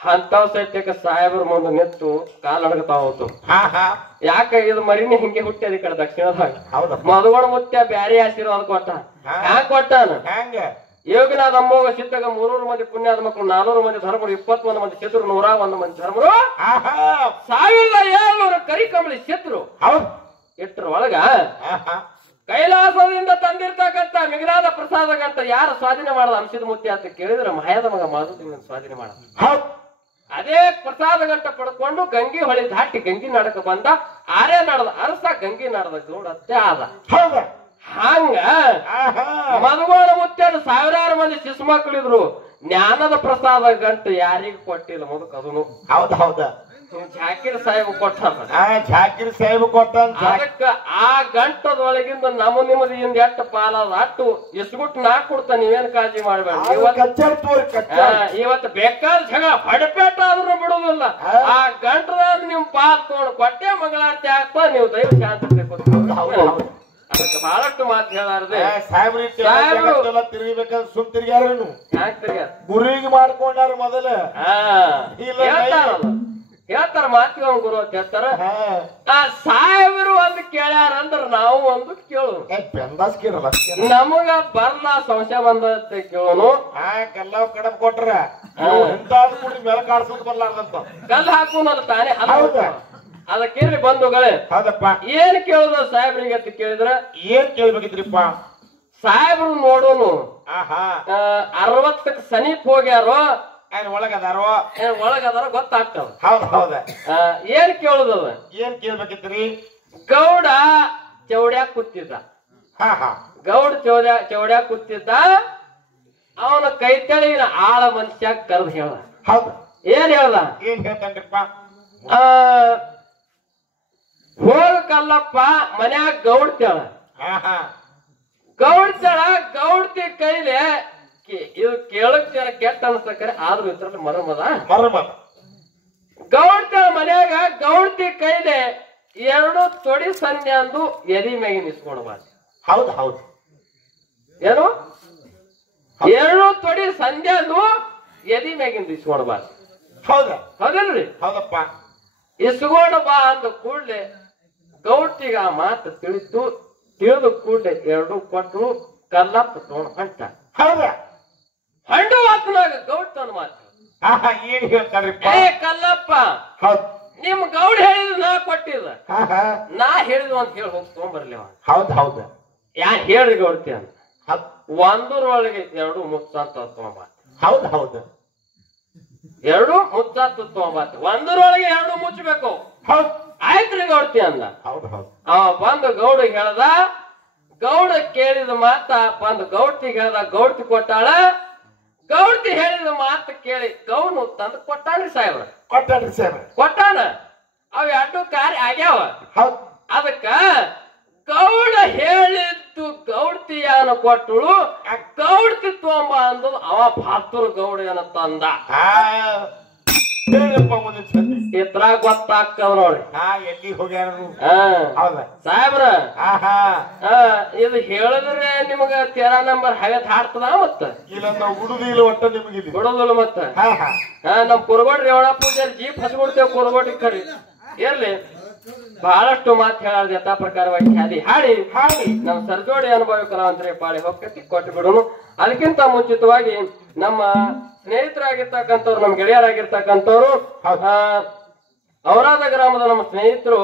ಅಂತಾವ್ ಸತ್ಯಕ್ಕೆ ಸಾಹೇಬ್ರ ಮುಂದೆ ನಿಂತು ಕಾಲ್ ನಡಗತಾವ ಹೋತು. ಯಾಕೆ ಇದು ಮರಿನೇ ಹಿಂಗೆ ಹುಟ್ಟ್ಯದ ಈ ಕಡೆ ದಕ್ಷಿಣದಾಗ. ಮಧುಗೋಣ ಮುತ್ಯ ಬ್ಯಾರಿ ಆಶೀರ್ವಾದ ಕೊಟ್ಟ. ಹ್ಯಾಂಗ ಕೊಟ್ಟಾನ? ಯೋಗನಾಥ ಅಮ್ಮೋಗ ಸಿದ್ದಾಗ 300 ಮಂದಿ ಪುಣ್ಯಾದ ಮಕ್ಕಳು, 400 ಮಂದಿ ಧರ್ಮರು, 21 ಮಂದಿ ಸಿದ್ರು, 101 ಮಂದಿ ಧರ್ಮರು, 1700 ಕರಿಕಂಬಳಿ ಸಿದ್ರು. ಇಟ್ರ ಒಳಗ ಕೈಲಾಸದಿಂದ ತಂದಿರ್ತಕ್ಕಂತ ಮಿಗಿಲಾದ ಪ್ರಸಾದಕ್ಕಂತ ಯಾರು ಸ್ವಾಧೀನ ಮಾಡದ ಅಂಶದ ಮುತ್ಯ ಅಂತ ಕೇಳಿದ್ರೆ ಮಹಯದ ಮಗ ಮಾಧುತಿಂಗ ಸ್ವಾಧೀನ ಮಾಡ. ಅದೇ ಪ್ರಸಾದ ಗಂಟ ಪಡ್ಕೊಂಡು ಗಂಗಿ ಹೊಳಿ ದಾಟಿ ಗಂಗಿ ನಾಡಕ ಬಂದ. ಆರೇ ನಡೆದ ಅರಸ ಗಂಗಿ ನಾಡದ ಗೌಡ ಅತ್ತೆ ಆದ. ಹಂಗ ಮಧುಗೋಣ ಮುತ್ಯನ ಸಾವಿರಾರು ಮಂದಿ ಶಿಶು ಮಕ್ಕಳಿದ್ರು ಜ್ಞಾನದ ಪ್ರಸಾದ ಗಂಟು ಯಾರಿಗೂ ಕೊಟ್ಟಿಲ್ಲ ಮುದುಕ ಅದನ್ನು. ಹೌದ ಜಾಕಿರ್ ಸಾಹೇಬ್ ಕೊಟ್ಟಾರ. ಜಾಕಿರ್ ಸಾಹೇಬ್ ಕೊಟ್ಟ. ಅದಕ್ಕ ಆ ಗಂಟದೊಳಗಿಂದ ನಮ್ಮ ನಿಮ್ಮದಿಯಿಂದ ಎಷ್ಟು ಪಾಲದ ಅಟ್ಟು ಇಸ್ಗುಟ್ಟು ನಾ ಕೊಡ್ತ ನೀವೇನ್ ಕಾಳಜಿ ಮಾಡ್ಬೇಡ. ಇವತ್ತು ಬೇಕಾದ ಜಗ ಪಡಪೇಟ ಆದ್ರೂ ಬಿಡುದಿಲ್ಲ. ಆ ಗಂಟದಾಗ ನಿಮ್ ಪಾಲ್ ತಗೊಂಡು ಕೊಟ್ಟೆ ಮಂಗಳಾರತಿ ಆಗ್ತಾ ನೀವು ದೈವ ಶಾಂತಿ ಅದಕ್ಕೆ ಬಹಳಷ್ಟು ಮಾತು ಹೇಳಾರದೆ. ಸಾಹೇಬ್ರು ತಿರುಗಿಬೇಕಂದ್ರೆ ಸುಮ್ ತಿರ್ಗ್ಯಾರೇನು ಗುರಿಗೆ ಮಾಡ್ಕೊಂಡಾರ ಮೊದಲ ಹೇಳ್ತಾರ ಮಾತಿಗೆ ಗುರು ಅಂತ ಹೇಳ್ತಾರ. ಆ ಸಾಹೇಬರು ಒಂದು ಕೇಳ್ಯಾರ ಅಂದ್ರ ನಾವು ಒಂದು ಕೇಳು. ನಮಗ ಬರ್ಲ ಸಂಶಯ ಬಂದತ್ತ ಕೇಳೋನು. ಕಲ್ಲಾವ್ ಕಡಬ್ ಕೊಟ್ರ ಮೇಲೆ ಕಾಡ್ಸೋದ್ ಬರ್ಲಾರ್ದಂತ ಕಲ್ಲು ಹಾಕೋನಲ್ಲ ತಾನೇ. ಅದಕ್ಕೇಳಿ ಬಂಧುಗಳೇ, ಹೌದಪ್ಪ ಏನ್ ಕೇಳುದು ಸಾಹೇಬ್ರಿಗೆ ಅಂತ ಕೇಳಿದ್ರ ಏನ್ ಕೇಳ್ಬೇಕಿದ್ರಿಪ್ಪ? ಸಾಹೇಬ್ರು ನೋಡೋನು 60ಕ್ಕೆ ಸಮೀಪ ಹೋಗ್ಯಾರೋ ಒಳಗದಾರೋ ಗೊತ್ತಾಗ್ತಾವ. ಹೌದ ಏನ್ ಕೇಳುದದ? ಏನ್ ಕೇಳ್ಬೇಕಿತ್ರಿ? ಗೌಡ ಚೌಡ್ಯಾಗ ಕೂತಿದ್ದ. ಗೌಡ ಚೌಡ್ಯಾಗ ಕೂತಿದ್ದ. ಅವನ ಕೈ ತೆಳಗಿನ ಆಳ ಮನುಷ್ಯ ಕರೆದು ಹೇಳ್ದ. ಹೌದು. ಏನ್ ಹೇಳ್ದ? ಏನ್ ಹೇಳ್ತಾನ್ರಿಪ್ಪ? ಹೋಗಕ್ಕಲ್ಲಪ್ಪ ಮನ್ಯಾಗ ಗೌಡ್ತೇಳ. ಗೌಡ್ತೇಳ ಗೌಡ್ತಿ ಕೈಲೆ ಇದು ಕೇಳಕ್ ಜನ ಕೆಟ್ಟ ಅನ್ಸಕ್ರೆ ಆದ್ರೂ ಇದ್ರಲ್ಲಿ ಮರಮದ. ಗೌಡ್ತೇಳ ಮನ್ಯಾಗ ಗೌಡ್ತಿ ಕೈಲೆ 2 ತೊಡಿ ಸಂಧ್ಯೆ ಅಂದು ಎದಿ ಮ್ಯಾಗಿ ನಿಸ್ಕೊಳ್ಬಾರ್ದು. ಹೌದು ಏನು 2 ತೊಡಿ ಸಂಧ್ಯೆ ಅಂದು ಎದಿ ಮ್ಯಾಗಿಂದ ಇಸ್ಕೊಳ್ಬಾರ್ದು. ಹೌದಲ್ರಿ? ಹೌದಪ್ಪ. ಇಸ್ಕೊಂಡ ಬಾ ಅಂದ ಕೂಡ್ಲೆ ಗೌಡ್ತಿಗ ಆ ಮಾತು ತಿಳಿದು ಕೂಡ್ಲೆ 2 ಕೊಟ್ಟರು. ಕಲ್ಲಪ್ಪ ತಗೊಂಡು ಹೊಂಟ. ಹಂಡು ಮಾತನಾಗ ಗೌಡ್ ತನ್ನ ಮಾತು ಏನ್ ಹೇಳ್ತಾರ್ರಿಪ್ಪ? ಕಲ್ಲಪ್ಪ ನಿಮ್ ಗೌಡ್ ಹೇಳಿದ್ ನಾ ಕೊಟ್ಟಿದ, ನಾ ಹೇಳಿದ್ ಅಂತ ಹೇಳಿ ಹೋಗಿ ತಗೊಂಡ್ಬರ್ಲಿ. ಹೌದು ಯಾ ಹೇಳ್ರಿ ಗೌಡ್ತಿ ಅಂತ. 1 2 ಮುಚ್ಚಂತ ತಗೊಂಬಾತ. ಹೌದು 2 ಮುಚ್ಚಂತ ತಗೊಂಬಾತ. 1 2 ಮುಚ್ಚಬೇಕು. ಆಯ್ತ್ರಿ ಗೌಡ್ತಿ ಅಂದ. ಅವ ಬಂದು ಗೌಡಿಗೆ ಹೇಳ್ದ. ಗೌಡ ಕೇಳಿದ ಮಾತ ಬಂದು ಗೌಡ್ತಿಗೆ ಹೇಳ್ದ. ಗೌಡ್ತಿ ಕೊಟ್ಟಾಳ. ಗೌಡ್ತಿ ಹೇಳಿದ ಮಾತು ಕೇಳಿ ಗೌಡ್ನು ತಂದು ಕೊಟ್ಟಾನ್ರಿ ಸಾಹೇಬ್ರ. ಕೊಟ್ಟಾನ. ಅವ್ 2 ಕಾರ್ಯ ಆಗ್ಯಾವ. ಅದಕ್ಕ ಗೌಡ ಹೇಳಿದ್ದು ಗೌಡ್ತಿ ಏನ ಕೊಟ್ಟಳು. ಗೌಡ್ತಿ ತೊಂಬ ಅಂದ್ ಅವ ಭಾತುರ್ ಗೌಡ ಏನ ತಂದ. ಇದ್ರಾಗ ಗೊತ್ತಾಗ್ತದ ನೋಡ್ರಿ. ಎಲ್ಲಿ ಹೋಗ್ಯಾರ ಸಾಹೇಬ್ರ? ಇದು ಹೇಳಿದ್ರೆ ನಿಮಗ 13 ನಂಬರ್ ಹೈವತ್ ಹಾಡ್ತದ. ಮತ್ತ ಬಿಡುದಿಲ್ಲ. ಮತ್ತ ನಮ್ ಕುರುಗೋಡ್ ರೇವಣ ಪೂಜಾರಿ ಜೀಪ್ ಹಸ್ಬಿಡ್ತೇವ್ ಕುರುಗೋಡಿ ಕರಿ ಇರ್ಲಿ. ಬಹಳಷ್ಟು ಮಾತು ಹೇಳಾರ್ದ ಯಥಾ ಪ್ರಕಾರವಾಗಿ ಹಾಡಿ ನಮ್ ಸರ್ಜೋಡಿ ಅನುಭವ ಕಲಾವಂತರೇ ಪಾಳಿ ಹೋಗ್ತಿ ಕೊಟ್ಟು ಬಿಡೋನು. ಅದಕ್ಕಿಂತ ಮುಂಚಿತವಾಗಿ ನಮ್ಮ ಸ್ನೇಹಿತರಾಗಿರ್ತಕ್ಕಂಥವ್ರು, ನಮ್ ಗೆಳೆಯರಾಗಿರ್ತಕ್ಕಂಥವ್ರು, ಔರಾದ ಗ್ರಾಮದ ನಮ್ಮ ಸ್ನೇಹಿತರು